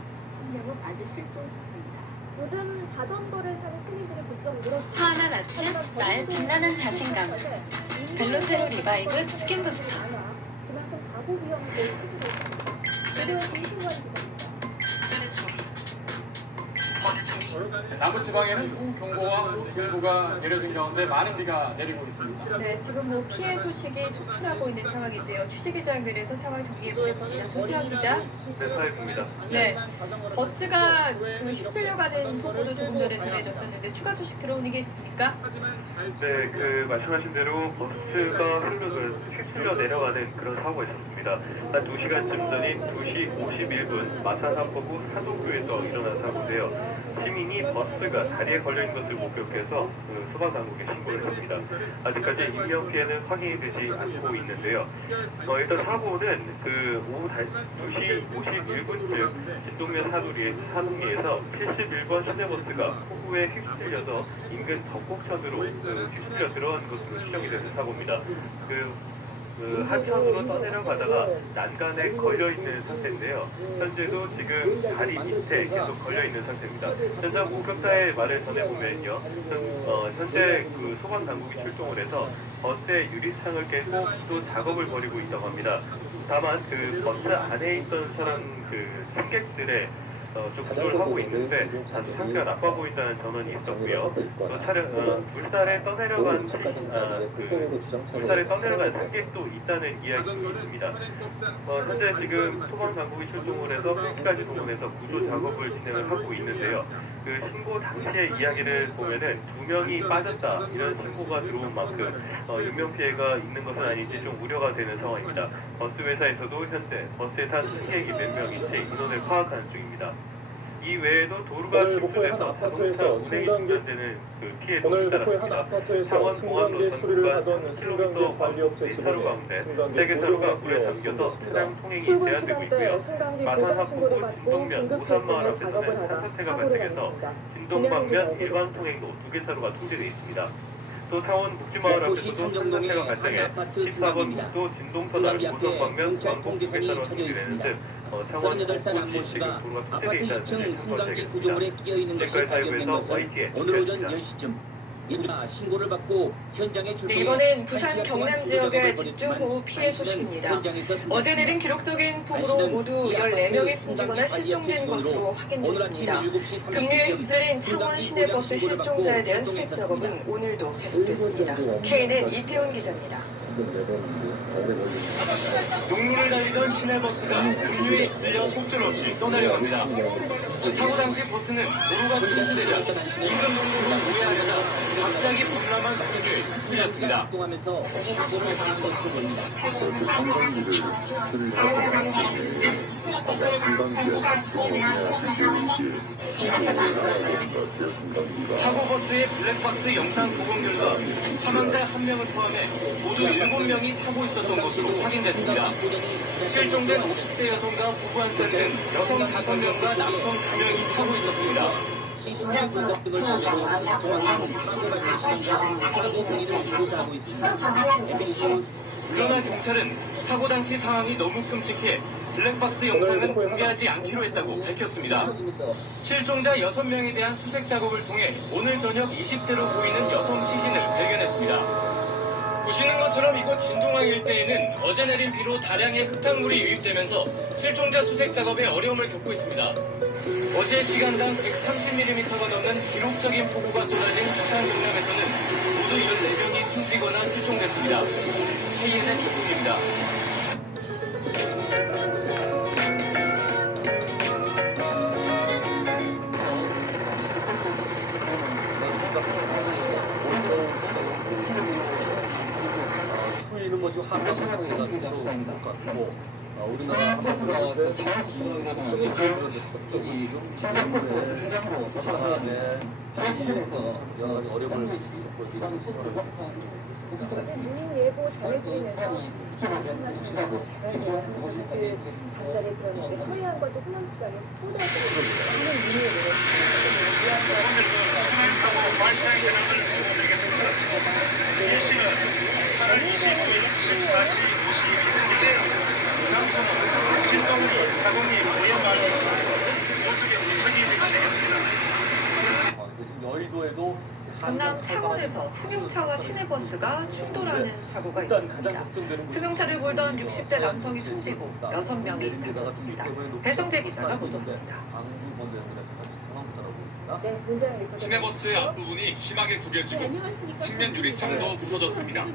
1명은 아직 실종 상태입니다. 요즘 자전거를 타는 시민들의 걱정이 늘었습니다. 환한 아침, 나의 빛나는 자신감. 벨로테로 리바이브 스킨 부스터. 그만큼 사고 위험도 쓰는 소리. 쓰는 소리. 어느 소리? 남부지방에는 후경보와 후중부가 내려진 가운데 많은 비가 내리고 있습니다. 네, 지금 피해 소식이 속출하고 있는 상황인데요. 취재기자 연결해서 상황 정리해보겠습니다. 조태환 기자. 네, 사입니다. 네, 버스가 휩쓸려가는 소식도 조금 전에 전해졌었는데 추가 소식 들어오는 게 있습니까? 네, 말씀하신 대로 버스가 휩쓸려 내려가는 그런 사고가 있었습니다. 한 2시간쯤 전인 2시 51분 마산 한포구 사동교에서 일어난 사고인데요. 시민이 버스가 다리에 걸려있는 것을 목격해서 소방당국에 신고를 합니다. 아직까지 인명 피해는 확인이 되지 않고 있는데요. 일단 사고는 오후 2시 51분쯤 진동면 사동리에서 71번 시내버스가 폭우에 휩쓸려서 인근 덕곡천으로 휩쓸려 들어간 것으로 추정이 되는 사고입니다. 한천으로 떠내려가다가 난간에 걸려있는 상태인데요. 현재도 지금 다리 밑에 계속 걸려있는 상태입니다. 현장 목격자의 말을 전해보면요. 현재 소방당국이 출동을 해서 버스의 유리창을 깨고 또 작업을 벌이고 있다고 합니다. 다만 버스 안에 있던 승객들의 좀 구조를 하고 있는데 다소 상태가 나빠 보인다는 전원이 있었고요. 또 물살에 떠내려간 승객도 있다는 이야기가 있습니다. 현재 지금 소방당국이 출동을 해서 끝까지 동원해서 구조 작업을 진행을 하고 있는데요. 신고 당시의 이야기를 보면은 2명이 빠졌다 이런 신고가 들어온 만큼 인명피해가 있는 것은 아닌지 좀 우려가 되는 상황입니다. 버스 회사에서도 현재 버스에 탄 승객이 몇 명인지 인원을 파악하는 중입니다. 이 외에도 도로가 축소돼서 자동차 운행이 중단되는 피해도 잇따랐습니다. 창원 공항로 전구간 3km 반복 4차로 가운데 3개차로가 물에 잠겨서 차량 통행이 제한되고 있고요. 마산 합포구 진동면 오산마을 앞에서는 산사태가 발생해서 진동 방면 일반 통행로 2개차로가 통제되어 있습니다. 또 창원 북지마을 앞에서도 산사태가 발생해 14번 국도 진동터널 고성 방면 반복 2개차로 통제되는 등 창원 북구 지금 도로가 통제되어 있다는 점을 참고하셔야겠습니다. 지금까지 사이버에서 YTN 오늘 오전 10시쯤 이주가 신고를 받고 현장에 네, 이번엔 부산 경남 지역의 집중호우 피해 소식입니다. 어제 내린 기록적인 폭우로 모두 14명이 숨지거나 실종된 것으로 확인됐습니다. 급류에 휩쓸린 창원 시내버스 실종자에 대한 수색 작업은 오늘도 계속됐습니다. K는 이태훈 기자입니다. 용무를 달리던 시내버스가 급류에 휩쓸려 속절없이 떠내려갑니다. 사고 당시 버스는 도로가 침수되자 인근 농도를 오해하려다 갑자기 범람한 급류에 휩쓸렸습니다. 사고 버스의 블랙박스 영상 복원 결과 사망자 1명을 포함해 모두 7명이 타고 있었던 것으로 확인됐습니다. 실종된 50대 여성과 부부 한 살 등 여성 5명과 남성 2명이 타고 있었습니다. 그러나 경찰은 사고 당시 상황이 너무 끔찍해 블랙박스 영상은 공개하지 않기로 했다고 밝혔습니다. 실종자 6명에 대한 수색 작업을 통해 오늘 저녁 20대로 보이는 여성 시신을 발견했습니다. 보시는 것처럼 이곳 진동항 일대에는 어제 내린 비로 다량의 흙탕물이 유입되면서 실종자 수색 작업에 어려움을 겪고 있습니다. 어제 시간당 130mm가 넘는 기록적인 폭우가 쏟아진 부산 경남에서는 모두 14명이 숨지거나 실종됐습니다. KNN 교통입니다. 수위는 뭐 지금 한번 생각해가지고 못 같고 우리나라 버스가 이 차량버스 세장으로 차가는데 시에서 여러 가지 어려움을 겪고 있습니다. 유인 예보 전해드리면서 잠자리에 들었는데 서해안과 또 호남 지방에 쏟아지고 있는 유인 예보를 사고 발생 현황을 보여드리겠습니다. 일시는 8월 25일 14시 52분인데요. 장소는 신동리 사공리 오연마을 모두에 도착이 되겠습니다. 여의도에도 강남 창원에서 승용차와 시내버스가 충돌하는 사고가 있었습니다. 승용차를 몰던 60대 남성이 숨지고 6명이 다쳤습니다. 배성재 기자가 보도합니다. 시내버스 앞부분이 심하게 구겨지고 측면 유리창도 부서졌습니다.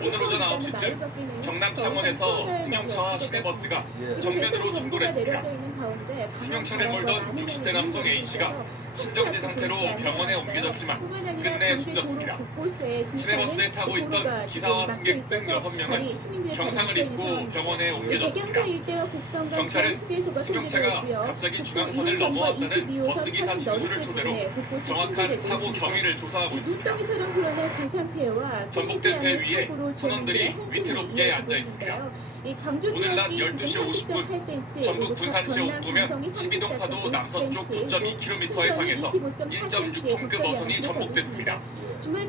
오늘 오전 9시쯤 경남 창원에서 승용차와 시내버스가 정면으로 충돌했습니다. 승용차를 몰던 60대 남성 A씨가 심정지 상태로 병원에 옮겨졌지만 끝내 숨졌습니다. 시내버스에 타고 있던 기사와 승객 등 6명은 경상을 입고 병원에 옮겨졌습니다. 경찰은 승용차가 갑자기 중앙선을 넘어왔다는 버스기사 진술을 토대로 정확한 사고 경위를 조사하고 있습니다. 전복된 배 위에 선원들이 위태롭게 앉아 있습니다. 오늘 낮 12시 50분 전북 군산시 옥도면 12동 파도 남서쪽 9.2km 해상에서 1.6톤급 어선이 전복됐습니다.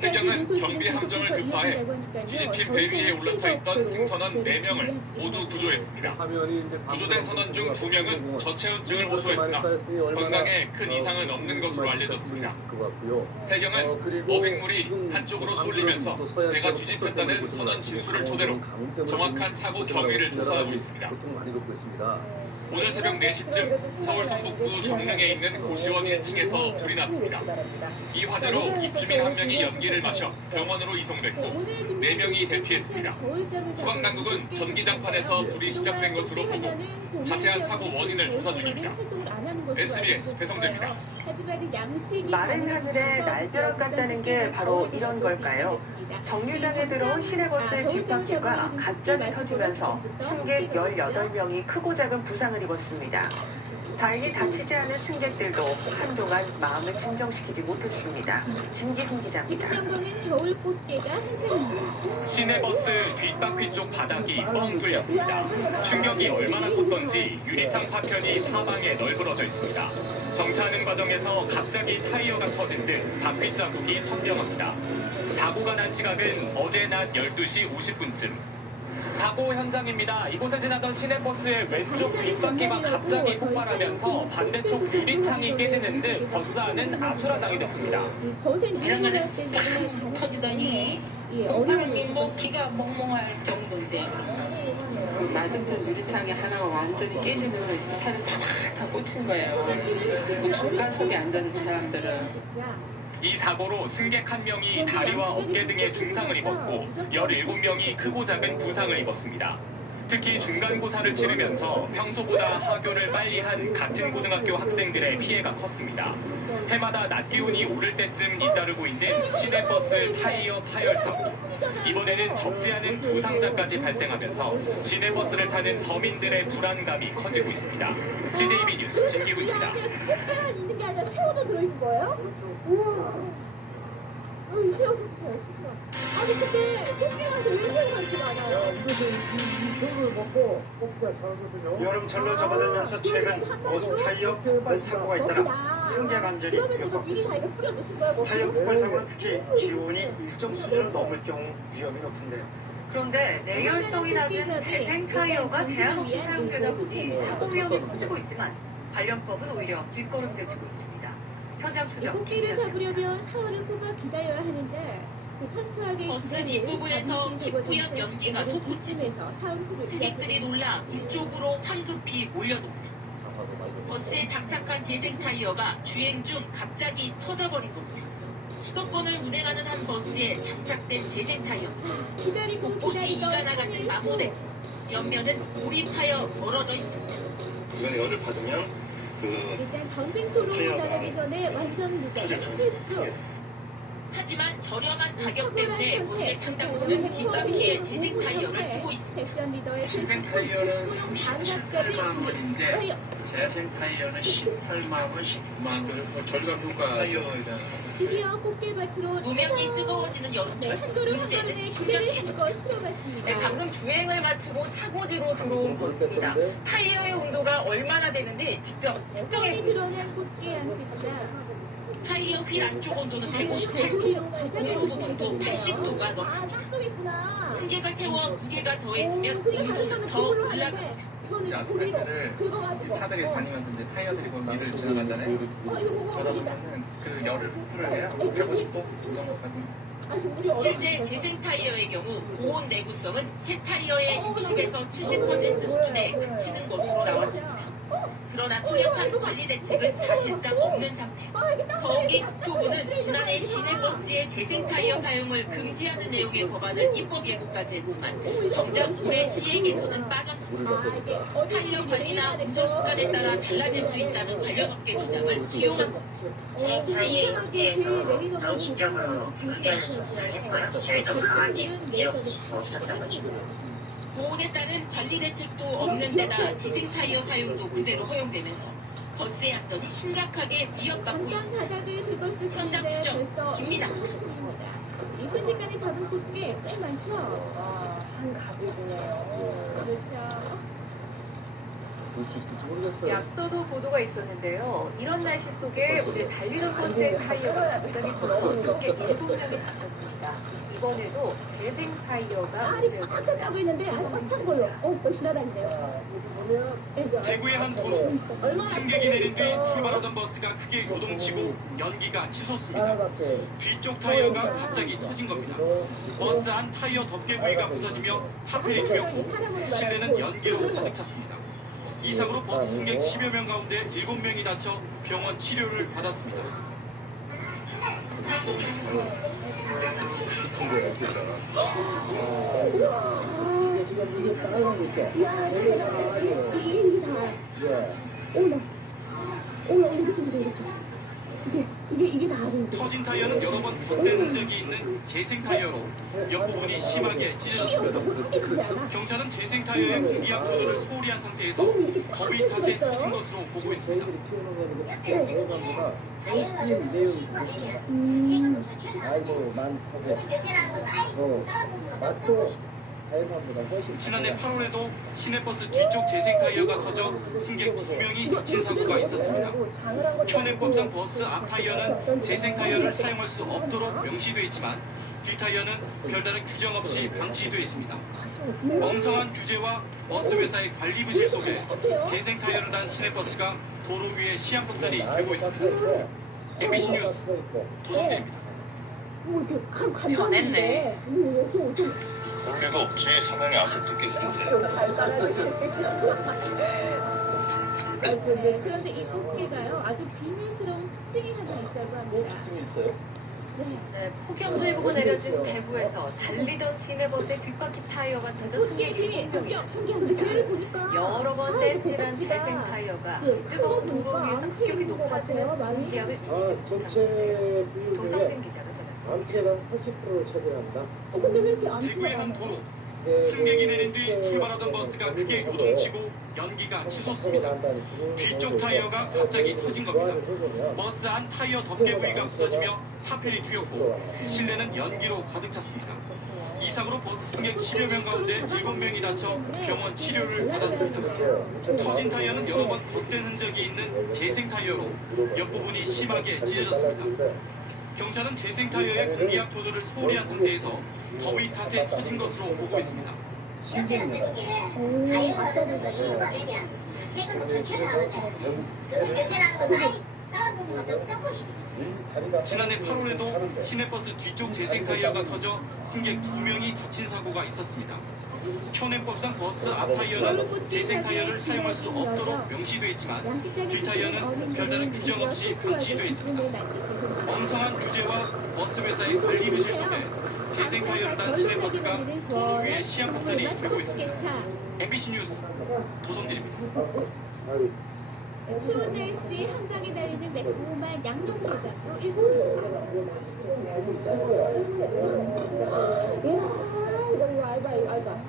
해경은 경비 함정을 급파해 뒤집힌 배 위에 올라타 있던 승선원 4명을 모두 구조했습니다. 구조된 선원 중 2명은 저체온증을 호소했으나 건강에 큰 이상은 없는 것으로 알려졌습니다. 해경은 어획물이 한쪽으로 쏠리면서 배가 뒤집혔다는 선원 진술을 토대로 정확한 사고 경위를 조사하고 있습니다. 오늘 새벽 4시쯤 서울 성북구 정릉에 있는 고시원 1층에서 불이 났습니다. 이 화재로 입주민 1명이 연기를 마셔 병원으로 이송됐고 4명이 대피했습니다. 소방당국은 전기장판에서 불이 시작된 것으로 보고 자세한 사고 원인을 조사 중입니다. SBS 배성재입니다. 마른 하늘에 날벼락 같다는 게 바로 이런 걸까요? 정류장에 들어온 시내버스 뒷바퀴가 갑자기 터지면서 승객 18명이 크고 작은 부상을 입었습니다. 다행히 다치지 않은 승객들도 한동안 마음을 진정시키지 못했습니다. 진기훈 기자입니다. 시내버스 뒷바퀴 쪽 바닥이 뻥 뚫렸습니다. 충격이 얼마나 컸던지 유리창 파편이 사방에 널브러져 있습니다. 정차하는 과정에서 갑자기 타이어가 터진 듯 바퀴 자국이 선명합니다. 사고가 난 시각은 어제 낮 12시 50분쯤. 사고 현장입니다. 이곳을 지나던 시내버스의 왼쪽 뒷바퀴가 갑자기 폭발하면서 반대쪽 유리창이 깨지는 듯 버스 안은 아수라장이 됐습니다. 이런 거는 탁 터지더니 폭발음이 뭐 기가 멍멍할 정도인데 맞은편 유리창이 하나가 완전히 깨지면서 살을 탁탁 꽂힌 거예요. 뭐 중간석에 앉은 사람들은 이 사고로 승객 1명이 다리와 어깨 등에 중상을 입었고 17명이 크고 작은 부상을 입었습니다. 특히 중간고사를 치르면서 평소보다 하교를 빨리 한 같은 고등학교 학생들의 피해가 컸습니다. 해마다 낮 기온이 오를 때쯤 잇따르고 있는 시내버스 타이어 파열 사고. 이번에는 적지 않은 부상자까지 발생하면서 시내버스를 타는 서민들의 불안감이 커지고 있습니다. CJB 뉴스 진기훈입니다. 있는 게 아니라 새우도 들어있는 거예요? 우와. 이 새우 보세요, 진짜. 아니 근데 꽃게한테 왜 새우가 이렇게 많아요? 이 새우를 먹고 꼭지가 자라거든요. 여름철로 접어들면서 최근 버스 타이어 폭발 사고가 잇따라 승객 안전이 위협받고 있습니다. 타이어 폭발 사고는 특히 기온이 일정 수준을 넘을 경우 위험이 높은데요. 그런데 내열성이 낮은 재생 타이어가 제한 없이 사용되다 보니 사고 위험이 커지고 있지만 관련법은 오히려 뒷걸음질 치고 있습니다. 현장 추적 꽃게를 잡으려면 사흘을 꼬박 기다려야 하는데 버스 뒷부분에서 깊고연 연기가 솟구치면서 승객들이 놀라 위쪽으로 황급히 몰려듭니다. 버스에 장착한 재생 타이어가 주행 중 갑자기 터져버린 겁니다. 수도권을 운행하는 한 버스에 장착된 재생 타이어. 곳곳이 이가 나가는 마모네. 옆면은 고립하여 멀어져 있습니다. 이건 열을 받으면 일단 전쟁터로 나가기 전에 완전 무장. 하지만 저렴한 가격 때문에 버스의 상당수는 뒷바퀴에 재생 타이어를 쓰고 있습니다. 재생 타이어는 37만 원인데 재생 타이어는 18만 원, 19만 원. 절감 효과. 드디어 꽃게밭으로 무명이 뜨거워지는 여름철. 문제는 심각해지고 네, 방금 주행을 마치고 차고지로 들어온 버스입니다. 타이어의 온도가 얼마나 되는지 직접 측정해 보겠습니다. 꽃게 양식이다. 타이어 휠 안쪽 온도는 158도, 고무 부분도 80도가 넘습니다. 승객을 태워 무게가 더해지면 온도는 더 올라갑니다. 이제 아스팔트를 차들이 다니면서 이제 타이어들이 그 위를 지나가잖아요. 그러다 보면은 그 열을 흡수를 해야 150도 정도까지. 실제 재생 타이어의 경우 고온 내구성은 새 타이어의 60에서 70% 수준에 그치는 것으로 나왔습니다. 그러나 뚜렷한 관리 대책은 사실상 없는 상태. 더욱이 국토부는 지난해 시내버스의 재생 타이어 사용을 금지하는 내용의 법안을 입법 예고까지 했지만 정작 올해 시행에서는 빠졌습니다. 타이어 관리나 운전 습관에 따라 달라질 수 있다는 관련 업계 주장을 수용한 겁니다. 타이어에 대해서 정식적으로 금지하는 조치를 했고요. 저희도 강하게 밀어붙일 수 없었던 거죠. 보온에 따른 관리 대책도 없는 데다 재생 타이어 사용도 그대로 허용되면서 버스의 안전이 심각하게 위협받고 있습니다. 현장 추적 김민아. 이 순식간에 잡은 꽃게 꽤 많죠? 한 가구이네요. 그렇죠. 앞서도 보도가 있었는데요. 이런 날씨 속에 오늘 달리던 버스의 타이어가 갑자기 터져 승객 7명이 다쳤습니다. 이번에도 재생 타이어가 문제였습니다. 대구의 한 도로. 승객이 내린 뒤 출발하던 버스가 크게 요동치고 연기가 치솟습니다. 뒤쪽 타이어가 갑자기 터진 겁니다. 버스 안 타이어 덮개 부위가 부서지며 파편이 튀었고 실내는 연기로 가득 찼습니다. 이 사고로 버스 승객 10여 명 가운데 7명이 다쳐 병원 치료를 받았습니다. 터진 타이어는 여러 번 덧댄 흔적이 있는 재생 타이어로 옆부분이 심하게 찢어졌습니다. 경찰은 재생 타이어의 공기압 조절을 소홀히 한 상태에서 거위 탓에 터진 것으로 보고 있습니다. 지난해 8월에도 시내버스 뒤쪽 재생 타이어가 터져 승객 2명이 다친 사고가 있었습니다. 현행법상 버스 앞 타이어는 재생 타이어를 사용할 수 없도록 명시되어 있지만 뒤 타이어는 별다른 규정 없이 방치되어 있습니다. 멍성한 규제와 버스 회사의 관리 부실 속에 재생 타이어를 단 시내버스가 도로 위에 시한폭탄이 되고 있습니다. MBC 뉴스 도성재입니다. 변했네. 원래가 업체에 사망의 아세트 기술인데 그런데 이 꽃게가요 아주 비밀스러운 특징이 하나 있다고 합니다. 특징이 있어요? 네, 폭염주의보가 내려진 대구에서 달리던 시내버스의 뒷바퀴 타이어가 터져 승객이 1명이 다쳤습니다. 여러 번 땜질한 재생 타이어가 뜨거운 도로 위에서 급격히 높아지는 공기압을 이기지 못합니다. 도성진 기자가 전했습니다. 많게는 80%를 차지한다. 대구의 한 도로. 승객이 내린 뒤 출발하던 버스가 크게 요동치고 연기가 치솟습니다. 뒤쪽 타이어가 갑자기 터진 겁니다. 버스 안 타이어 덮개 부위가 부서지며 파편이 튀었고 실내는 연기로 가득 찼습니다. 이 사고로 버스 승객 10여 명 가운데 7명이 다쳐 병원 치료를 받았습니다. 터진 타이어는 여러 번 덧댄 흔적이 있는 재생 타이어로 옆부분이 심하게 찢어졌습니다. 경찰은 재생 타이어의 공기압 조절을 소홀히 한 상태에서 더위 탓에 터진 것으로 보고 있습니다. 현대는 되는 타이어가 떨어진 것이 이거되면 최근에 교체를 하는데 그 교체하는 건 나이 따라보는 것도 조금씩. 지난해 8월에도 시내버스 뒤쪽 재생 타이어가 터져 승객 2명이 다친 사고가 있었습니다. 현행법상 버스 앞 타이어는 재생 타이어를 사용할 수 없도록 명시돼 있지만 뒤 타이어는 별다른 규정 없이 방치돼 있습니다. 엉성한 규제와 버스 회사의 관리 부실 속에 재생 타이어를 단 시내버스가 도로 위에 시한폭탄이 되고 있습니다. MBC 뉴스 도성진입니다. 추운 날씨 한강에 달리는 매콤한 양념게장도 일품입니다. 이거 알바.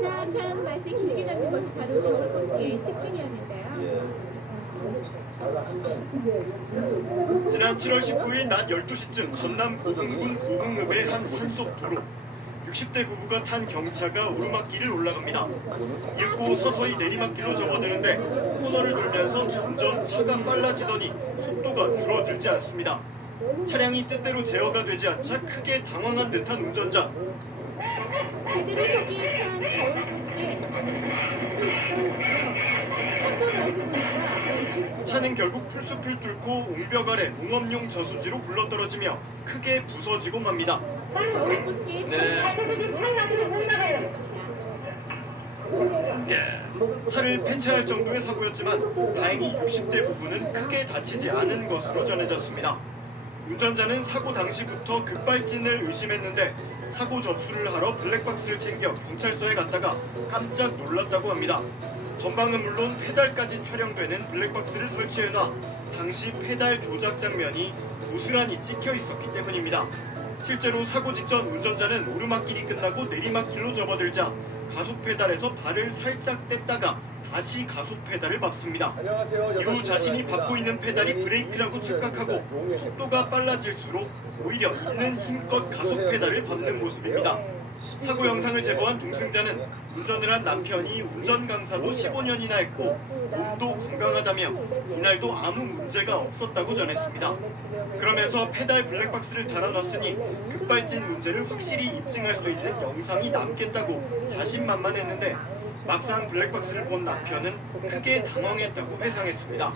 자작한 맛이 길게 남는 것이 바로 겨울꽃게의 특징이었는데요. 지난 7월 19일 낮 12시쯤 전남 고흥군 고흥읍의 한 산속 도로. 60대 부부가 탄 경차가 오르막길을 올라갑니다. 이윽고 서서히 내리막길로 접어드는데 코너를 돌면서 점점 차가 빨라지더니 속도가 줄어들지 않습니다. 차량이 뜻대로 제어가 되지 않자 크게 당황한 듯한 운전자. 제대로 속이 찬 겨울꽃게 당시 한번 마시니까 차는 결국 풀숲을 뚫고 옹벽 아래 농업용 저수지로 굴러떨어지며 크게 부서지고 맙니다. 차를 폐차할 정도의 사고였지만 다행히 60대 부부는 크게 다치지 않은 것으로 전해졌습니다. 운전자는 사고 당시부터 급발진을 의심했는데 사고 접수를 하러 블랙박스를 챙겨 경찰서에 갔다가 깜짝 놀랐다고 합니다. 전방은 물론 페달까지 촬영되는 블랙박스를 설치해놔 당시 페달 조작 장면이 고스란히 찍혀 있었기 때문입니다. 실제로 사고 직전 운전자는 오르막길이 끝나고 내리막길로 접어들자 가속 페달에서 발을 살짝 뗐다가 다시 가속 페달을 밟습니다. 이후 자신이 밟고 있는 페달이 브레이크라고 착각하고 속도가 빨라질수록 오히려 있는 힘껏 가속 페달을 밟는 모습입니다. 사고 영상을 제보한 동승자는 운전을 한 남편이 운전 강사도 15년이나 했고 몸도 건강하다며 이날도 아무 문제가 없었다고 전했습니다. 그러면서 페달 블랙박스를 달아놨으니 급발진 문제를 확실히 입증할 수 있는 영상이 남겠다고 자신만만했는데 막상 블랙박스를 본 남편은 크게 당황했다고 회상했습니다.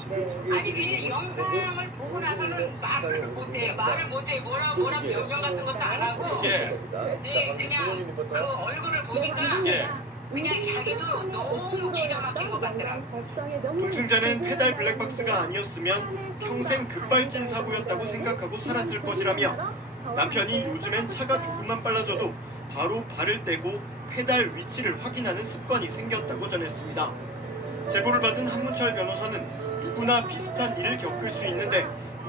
아니 그 영상을 보고 나서는 말을 못해요. 뭐라 변명 같은 것도 안 하고 그냥 그 얼굴을 보니까 그냥 자기도 너무 기가 막힌 것 같더라고. 동승자는 페달 블랙박스가 아니었으면 평생 급발진 사고였다고 생각하고 살았을 것이라며 남편이 요즘엔 차가 조금만 빨라져도 바로 발을 떼고 페달 위치를 확인하는 습관이 생겼다고 전했습니다. 제보를 받은 한문철 변호사는 누구나 비슷한 일을 겪을 수 있는데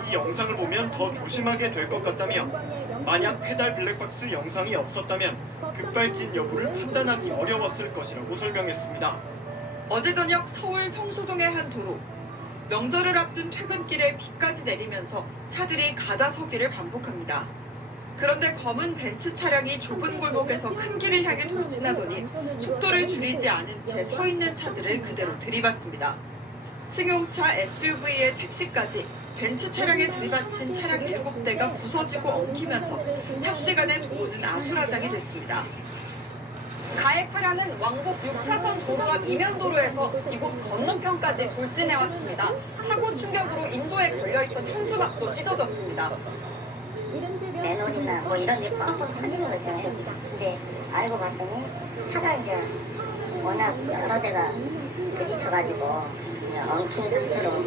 이 영상을 보면 더 조심하게 될 것 같다며 만약 페달 블랙박스 영상이 없었다면 급발진 여부를 판단하기 어려웠을 것이라고 설명했습니다. 어제 저녁 서울 성수동의 한 도로. 명절을 앞둔 퇴근길에 비까지 내리면서 차들이 가다서기를 반복합니다. 그런데 검은 벤츠 차량이 좁은 골목에서 큰 길을 향해 돌진하더니 속도를 줄이지 않은 채 서 있는 차들을 그대로 들이받습니다. 승용차, SUV에 택시까지 벤츠 차량에 들이받친 차량 7대가 부서지고 엉키면서 삽시간에 도로는 아수라장이 됐습니다. 가해 차량은 왕복 6차선 도로 앞 이면도로에서 이곳 건너편까지 돌진해왔습니다. 사고 충격으로 인도에 걸려있던 현수막도 찢어졌습니다. 맨홀이나 뭐 이런 게 뻥뻥 터지는 거 있잖아요. 근데 알고 봤더니 차가 이제 워낙 여러 대가 부딪혀가지고 엉킨 상태로.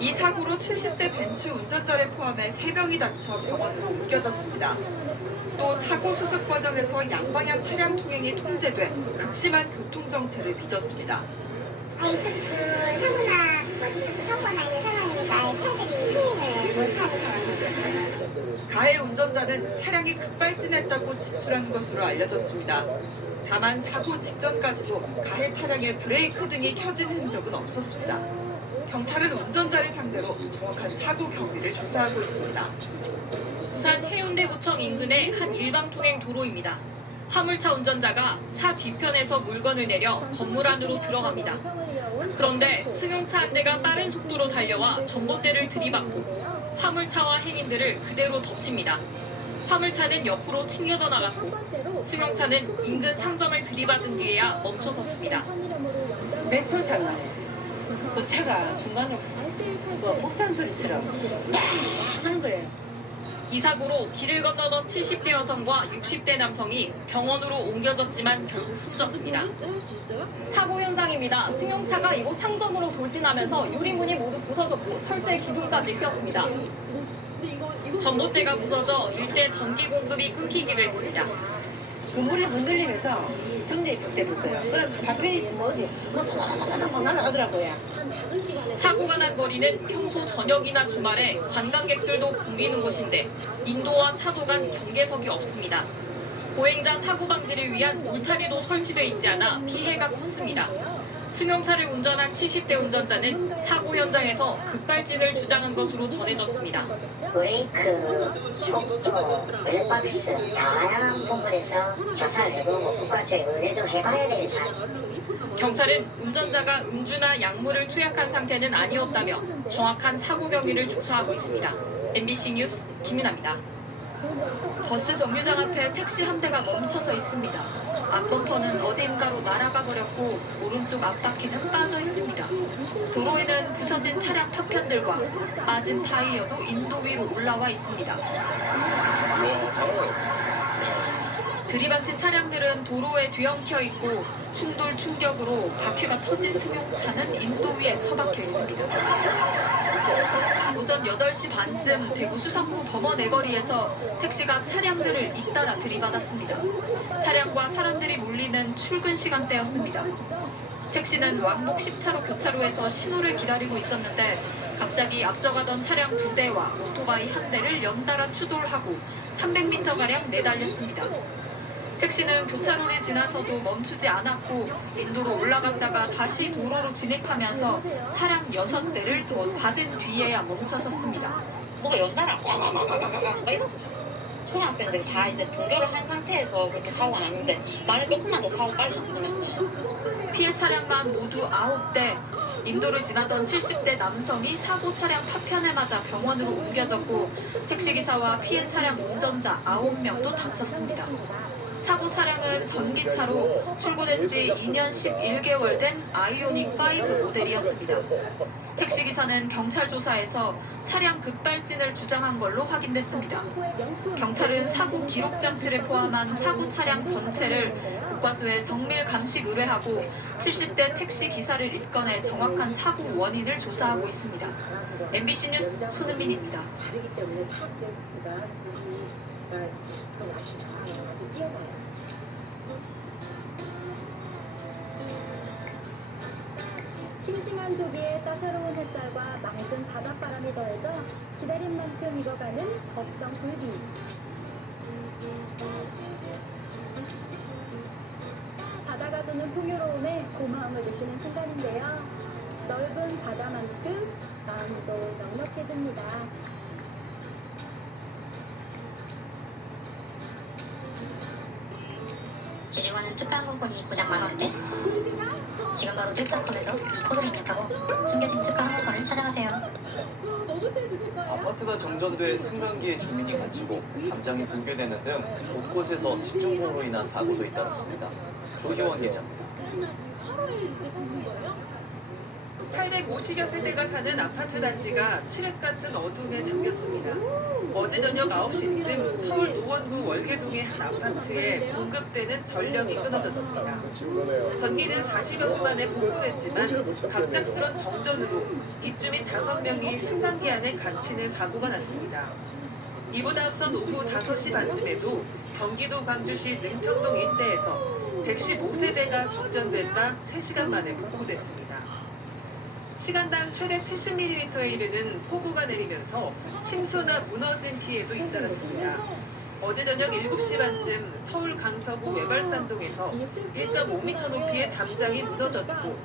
이 사고로 70대 벤츠 운전자를 포함해 3명이 다쳐 병원으로 옮겨졌습니다. 또 사고 수습 과정에서 양방향 차량 통행이 통제돼 극심한 교통정체를 빚었습니다. 이쪽 사고나 사고나 있는 상황이니까 차들이 통행을 못하는 상황이었어요. 가해 운전자는 차량이 급발진했다고 진술한 것으로 알려졌습니다. 다만 사고 직전까지도 가해 차량의 브레이크 등이 켜진 흔적은 없었습니다. 경찰은 운전자를 상대로 정확한 사고 경위를 조사하고 있습니다. 부산 해운대구청 인근의 한 일방통행 도로입니다. 화물차 운전자가 차 뒤편에서 물건을 내려 건물 안으로 들어갑니다. 그런데 승용차 한 대가 빠른 속도로 달려와 전봇대를 들이받고 화물차와 행인들을 그대로 덮칩니다. 화물차는 옆으로 튕겨져 나갔고 승용차는 인근 상점을 들이받은 뒤에야 멈춰섰습니다. 몇 초 상관에 그 차가 중간에 뭐 폭탄 소리처럼 막 하는 거예요. 이 사고로 길을 건너던 70대 여성과 60대 남성이 병원으로 옮겨졌지만 결국 숨졌습니다. 사고 현장입니다. 승용차가 이곳 상점으로 돌진하면서 유리문이 모두 부서졌고 철제 기둥까지 휘었습니다. 전봇대가 부서져 일대 전기 공급이 끊기기도 했습니다. 그물이 흔들리면서 정전이 격대됐어요. 그래서 발편이 뭐지? 뭐 날아가더라고요. 사고가 난 거리는 평소 저녁이나 주말에 관광객들도 붐비는 곳인데 인도와 차도 간 경계석이 없습니다. 보행자 사고 방지를 위한 울타리도 설치돼 있지 않아 피해가 컸습니다. 승용차를 운전한 70대 운전자는 사고 현장에서 급발진을 주장한 것으로 전해졌습니다. 브레이크, 속도, 블랙박스 다양한 부분에서 조사를 해보고 국가수에 의뢰도 해봐야 되겠죠. 경찰은 운전자가 음주나 약물을 투약한 상태는 아니었다며 정확한 사고 경위를 조사하고 있습니다. MBC 뉴스 김민아입니다. 버스 정류장 앞에 택시 한 대가 멈춰서 있습니다. 앞범퍼는 어딘가로 날아가 버렸고 오른쪽 앞바퀴는 빠져 있습니다. 도로에는 부서진 차량 파편들과 빠진 타이어도 인도 위로 올라와 있습니다. 들이받친 차량들은 도로에 뒤엉켜 있고 충돌 충격으로 바퀴가 터진 승용차는 인도 위에 처박혀 있습니다. 오전 8시 반쯤 대구 수성구 범어 내거리에서 택시가 차량들을 잇따라 들이받았습니다. 차량과 사람들이 몰리는 출근 시간대였습니다. 택시는 왕복 10차로 교차로에서 신호를 기다리고 있었는데 갑자기 앞서가던 차량 2대와 오토바이 1대를 연달아 추돌하고 300m가량 내달렸습니다. 택시는 교차로를 지나서도 멈추지 않았고 인도로 올라갔다가 다시 도로로 진입하면서 차량 6대를 더 받은 뒤에야 멈춰섰습니다. 뭐가 연달아 초등학생들이 다 이제 등교를 한 상태에서 그렇게 사고가 났는데 만약 조금만 더 사고 빨리 났으면 피해 차량만 모두 9대, 인도를 지나던 70대 남성이 사고 차량 파편에 맞아 병원으로 옮겨졌고 택시기사와 피해 차량 운전자 9명도 다쳤습니다. 사고 차량은 전기차로 출고된 지 2년 11개월 된 아이오닉5 모델이었습니다. 택시기사는 경찰 조사에서 차량 급발진을 주장한 걸로 확인됐습니다. 경찰은 사고 기록 장치를 포함한 사고 차량 전체를 국과수에 정밀 감식 의뢰하고 70대 택시 기사를 입건해 정확한 사고 원인을 조사하고 있습니다. MBC 뉴스 손은민입니다. 싱싱한 조기에 따사로운 햇살과 맑은 바닷바람이 더해져 기다린 만큼 익어가는 법성 굴비. 바다가 주는 풍요로움에 고마움을 느끼는 순간인데요. 넓은 바다만큼 마음도 넉넉해집니다. 지중화는 특강 공권이 고장 많았대? 지금 바로 탭닷컴에서 이 코드를 입력하고 숨겨진 특가 항공권을 찾아가세요. 아파트가 정전돼 승강기에 주민이 갇히고 담장이 붕괴되는 등 곳곳에서 집중호우로 인한 사고도 잇따랐습니다. 조희원 기자입니다. 850여 세대가 사는 아파트 단지가 칠흑 같은 어둠에 잠겼습니다. 어제 저녁 9시쯤 서울 노원구 월계동의 한 아파트에 공급되는 전력이 끊어졌습니다. 전기는 40여 분 만에 복구됐지만 갑작스런 정전으로 입주민 5명이 승강기 안에 갇히는 사고가 났습니다. 이보다 앞선 오후 5시 반쯤에도 경기도 광주시 능평동 일대에서 115세대가 정전됐다 3시간 만에 복구됐습니다. 시간당 최대 70mm에 이르는 폭우가 내리면서 침수나 무너진 피해도 잇따랐습니다. 어제 저녁 7시 반쯤 서울 강서구 외발산동에서 1.5m 높이의 담장이 무너졌고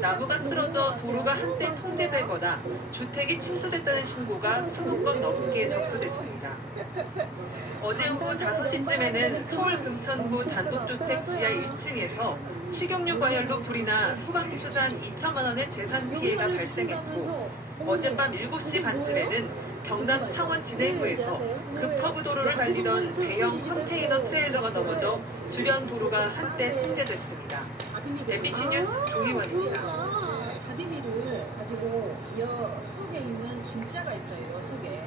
나무가 쓰러져 도로가 한때 통제되거나 주택이 침수됐다는 신고가 20건 넘게 접수됐습니다. 어제 오후 5시쯤에는 서울 금천구 단독주택 지하 1층에서 식용유 과열로 불이 나 소방추산 2천만 원의 재산 피해가 발생했고 어젯밤 7시 반쯤에는 경남 창원 진해구에서 급커브 도로를 달리던 대형 컨테이너 트레일러가 넘어져 주변 도로가 한때 통제됐습니다. MBC 뉴스 조희원입니다. 가디비를 가지고 이어 속에 있는 진짜가 있어요. 속에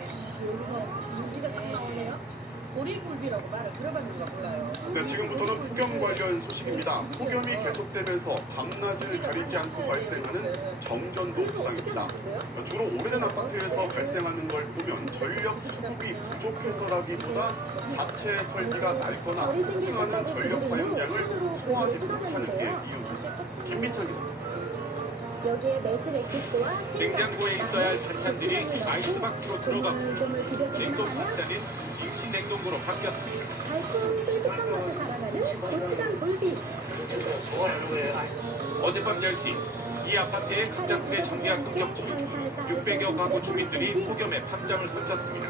여기서 여기가 딱 나오네요. 보리굴비라고 말을 들어봤는가 몰라요. 네, 지금부터는 폭염 관련 소식입니다. 폭염이 계속되면서 밤낮을 가리지 않고 발생하는 정전도 부상입니다. 주로 오래된 아파트에서 발생하는 걸 보면 전력 수급이 부족해서라기보다 자체 설비가 낡거나 특징하는 전력 사용량을 소화하지 못하는 게 이유입니다. 김민철 기자입니다. 여기에 매실 액기스와 냉장고에 있어야 할 반찬들이 아이스박스로 들어가고 냉동 밥자는 임시 냉동고로 바뀌었습니다. 달콤 쫄깃한 맛을 자랑하는 고추장 굴비. 어젯밤 10시 이 아파트의 갑작스레 전기가 끊겼고 600여 가구 주민들이 폭염에 밤잠을 설쳤습니다.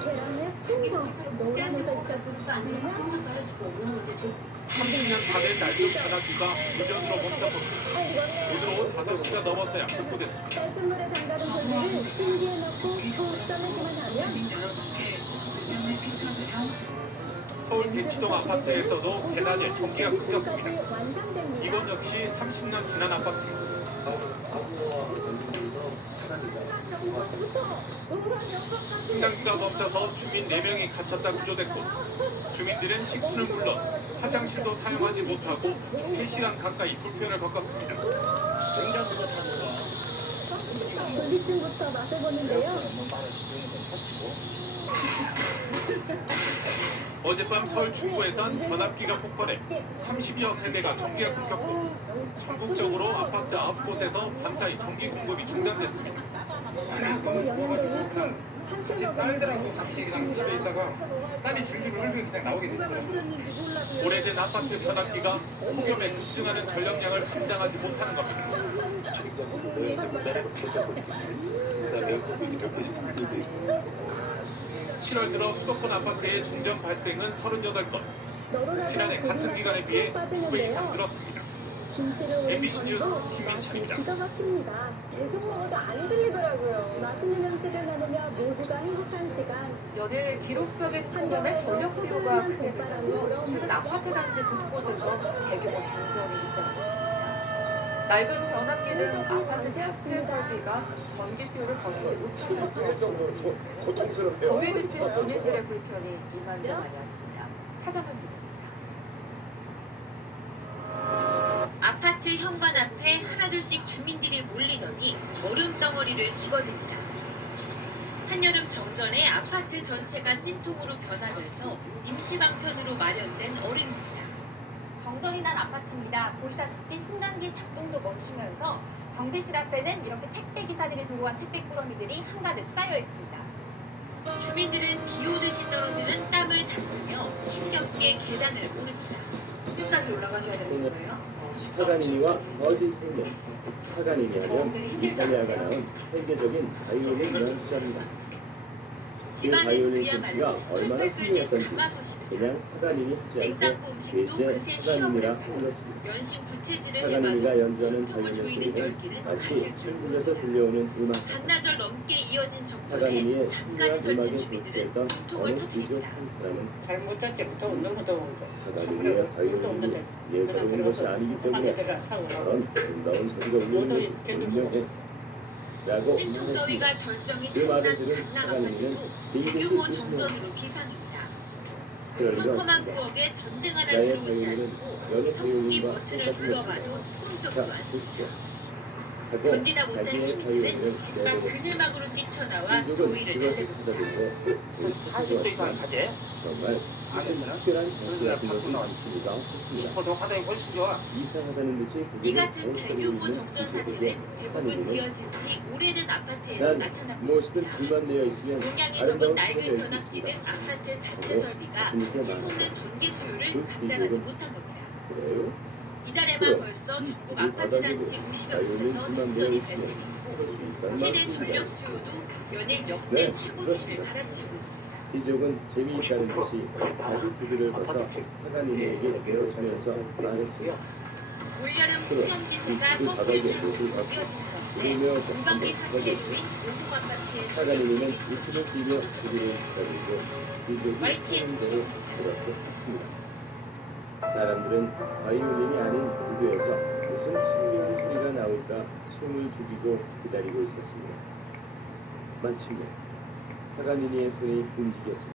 30년 밤에 낡은 바닥비가 무전으로 멈춰섰고 오늘 오후 5시가 넘어서야 복구됐습니다. 따뜻한 물에 담가둔 굴비를 찜기에 넣고 소스터내기만 하면 서울 대치동 아파트에서도 계단에 전기가 끊겼습니다. 이건 역시 30년 지난 아파트입니다. 승강기가 멈춰서 주민 4명이 갇혔다 구조됐고 주민들은 식수는 물론 화장실도 사용하지 못하고 3시간 가까이 불편을 겪었습니다. 굴비찜부터 맛을 보는데요. 어젯밤 서울 중구에선 변압기가 폭발해 30여 세대가 전기가 끊겼고 전국적으로 아파트 9곳에서 밤사이 전기 공급이 중단됐습니다. 같이 딸들하고 같이 그냥 집에 있다가 땀이 줄줄 흘리고 그냥 나오게 됐어요. 오래된 아파트 변압기가 폭염에 급증하는 전력량을 감당하지 못하는 겁니다. 7월 들어 수도권 아파트의 정전 발생은 38건. 지난해 같은 기간에 비해 2배 이상 늘었습니다. MBC 뉴스 김민철입니다. 기가 막힙니다. 계속 먹어도 안 질리더라고요. 맛있는 음식을 나누며 모두가 행복한 시간. 연일 기록적인 폭염에 전력 수요가 크게 늘면서 최근 아파트 단지 곳곳에서 대규모 정전이 잇따르고 있습니다. 낡은 변압기 등 아파트 자체 설비가 전기 수요를 버티지 못하면서 고통스럽고 더위에 지친 주민들의 불편이 이만저만이 아닙니다. 차정은 기자입니다. 아파트 현관 앞에 하나둘씩 주민들이 몰리더니 얼음 덩어리를 집어듭니다. 한여름 정전에 아파트 전체가 찜통으로 변하면서 임시방편으로 마련된 얼음입니다. 정전이 난 아파트입니다. 보시다시피 승강기 작동도 멈추면서 경비실 앞에는 이렇게 택배 기사들이 들고 간 택배 꾸러미들이 한가득 쌓여 있습니다. 주민들은 비 오듯이 떨어지는 땀을 닦으며 힘겹게 계단을 오릅니다. 지금까지 올라가셔야 되는 거예요? 파가니니와 어디 풍경, 파가니니하면 이탈리아가 낳은 세계적인 바이올린 연주자입니다. 집안은 그야말로 얼마나 펄펄 끓는 훌륭했던지 가마솥입니다. 그냥 사가님이 하지 냉장고 않고 음식도 대신 그새 사가님이라 쉬어버렸고 불렀습니다. 연신 부채질을 사가님이가 해봐도 연주하는 숨통을 자연의 조이는 소리는 열기는 마치 가실 줄 천국에서 모릅니다. 들려오는 음악. 반나절 넘게 이어진 적절에 사가님이 잠까지 절친 주민들은 어떤 숨통을 부족 터뜨립니다. 한 사람은 잘못 잤지부터 너무 더운 거. 사가님의 자유인이 예사로운 것이 아니기 때문에 그런 아름다운 소리가 울리는 분명해. 라고 찜통더위가 절정이 그 말을 탄 들은 강남 사가님은 아파트도 대규모 정전으로 비상입니다. 그러니까 컴컴한 부엌에 전등 하나 나의 들어오지 자유인은 않고 여러 선풍기 자유인과 버튼을 똑같은 눌러봐도 자, 꿈쩍도 않습니다. 하고 견디다 못한 자기의 시민들은 자유인을 집 밖 그늘막으로 뛰쳐나와 민족은 더위를 그것을 달래봅니다. 찾아들고 40도 이상 가재? 정말 특별한 것이 같은 것은 있습니다. 보통 화장이 훨씬 좋아. 이상하다는 듯이 이 같은 대규모 정전 사태는 대부분 지어진 지 오래된 아파트에서 나타나고 무엇이든 있습니다. 불만 되어 있으면 용량이 적은 낡은 변압기 등 아파트 자체 설비가 치솟는 전기 수요를 감당하지 못한 겁니다. 그래요? 이달에만 벌써 전국 아파트 단지 50여 곳에서 정전이 발생했고 최대 전력 수요도 연일 역대 최고치를 갈아치우고 있습니다. 이족은 재미있다는 것이 자기 구두를 벗어 사가님에게 배워주면서 말했습니다. 올여름 폭염지세가 거꾸로 이어지면서 물방기 사태에 놓인 오목 아파트의 사가님은 웃음을 띠며 구두를 기다리고 이족이 YTN 사람대로 돌아섰습니다. 사람들은 바이올린이 아닌 구두에서 무슨 신기한 소리가 나올까 숨을 죽이고 기다리고 있었습니다. 마침내 사가니니의 손이 움직였습니다.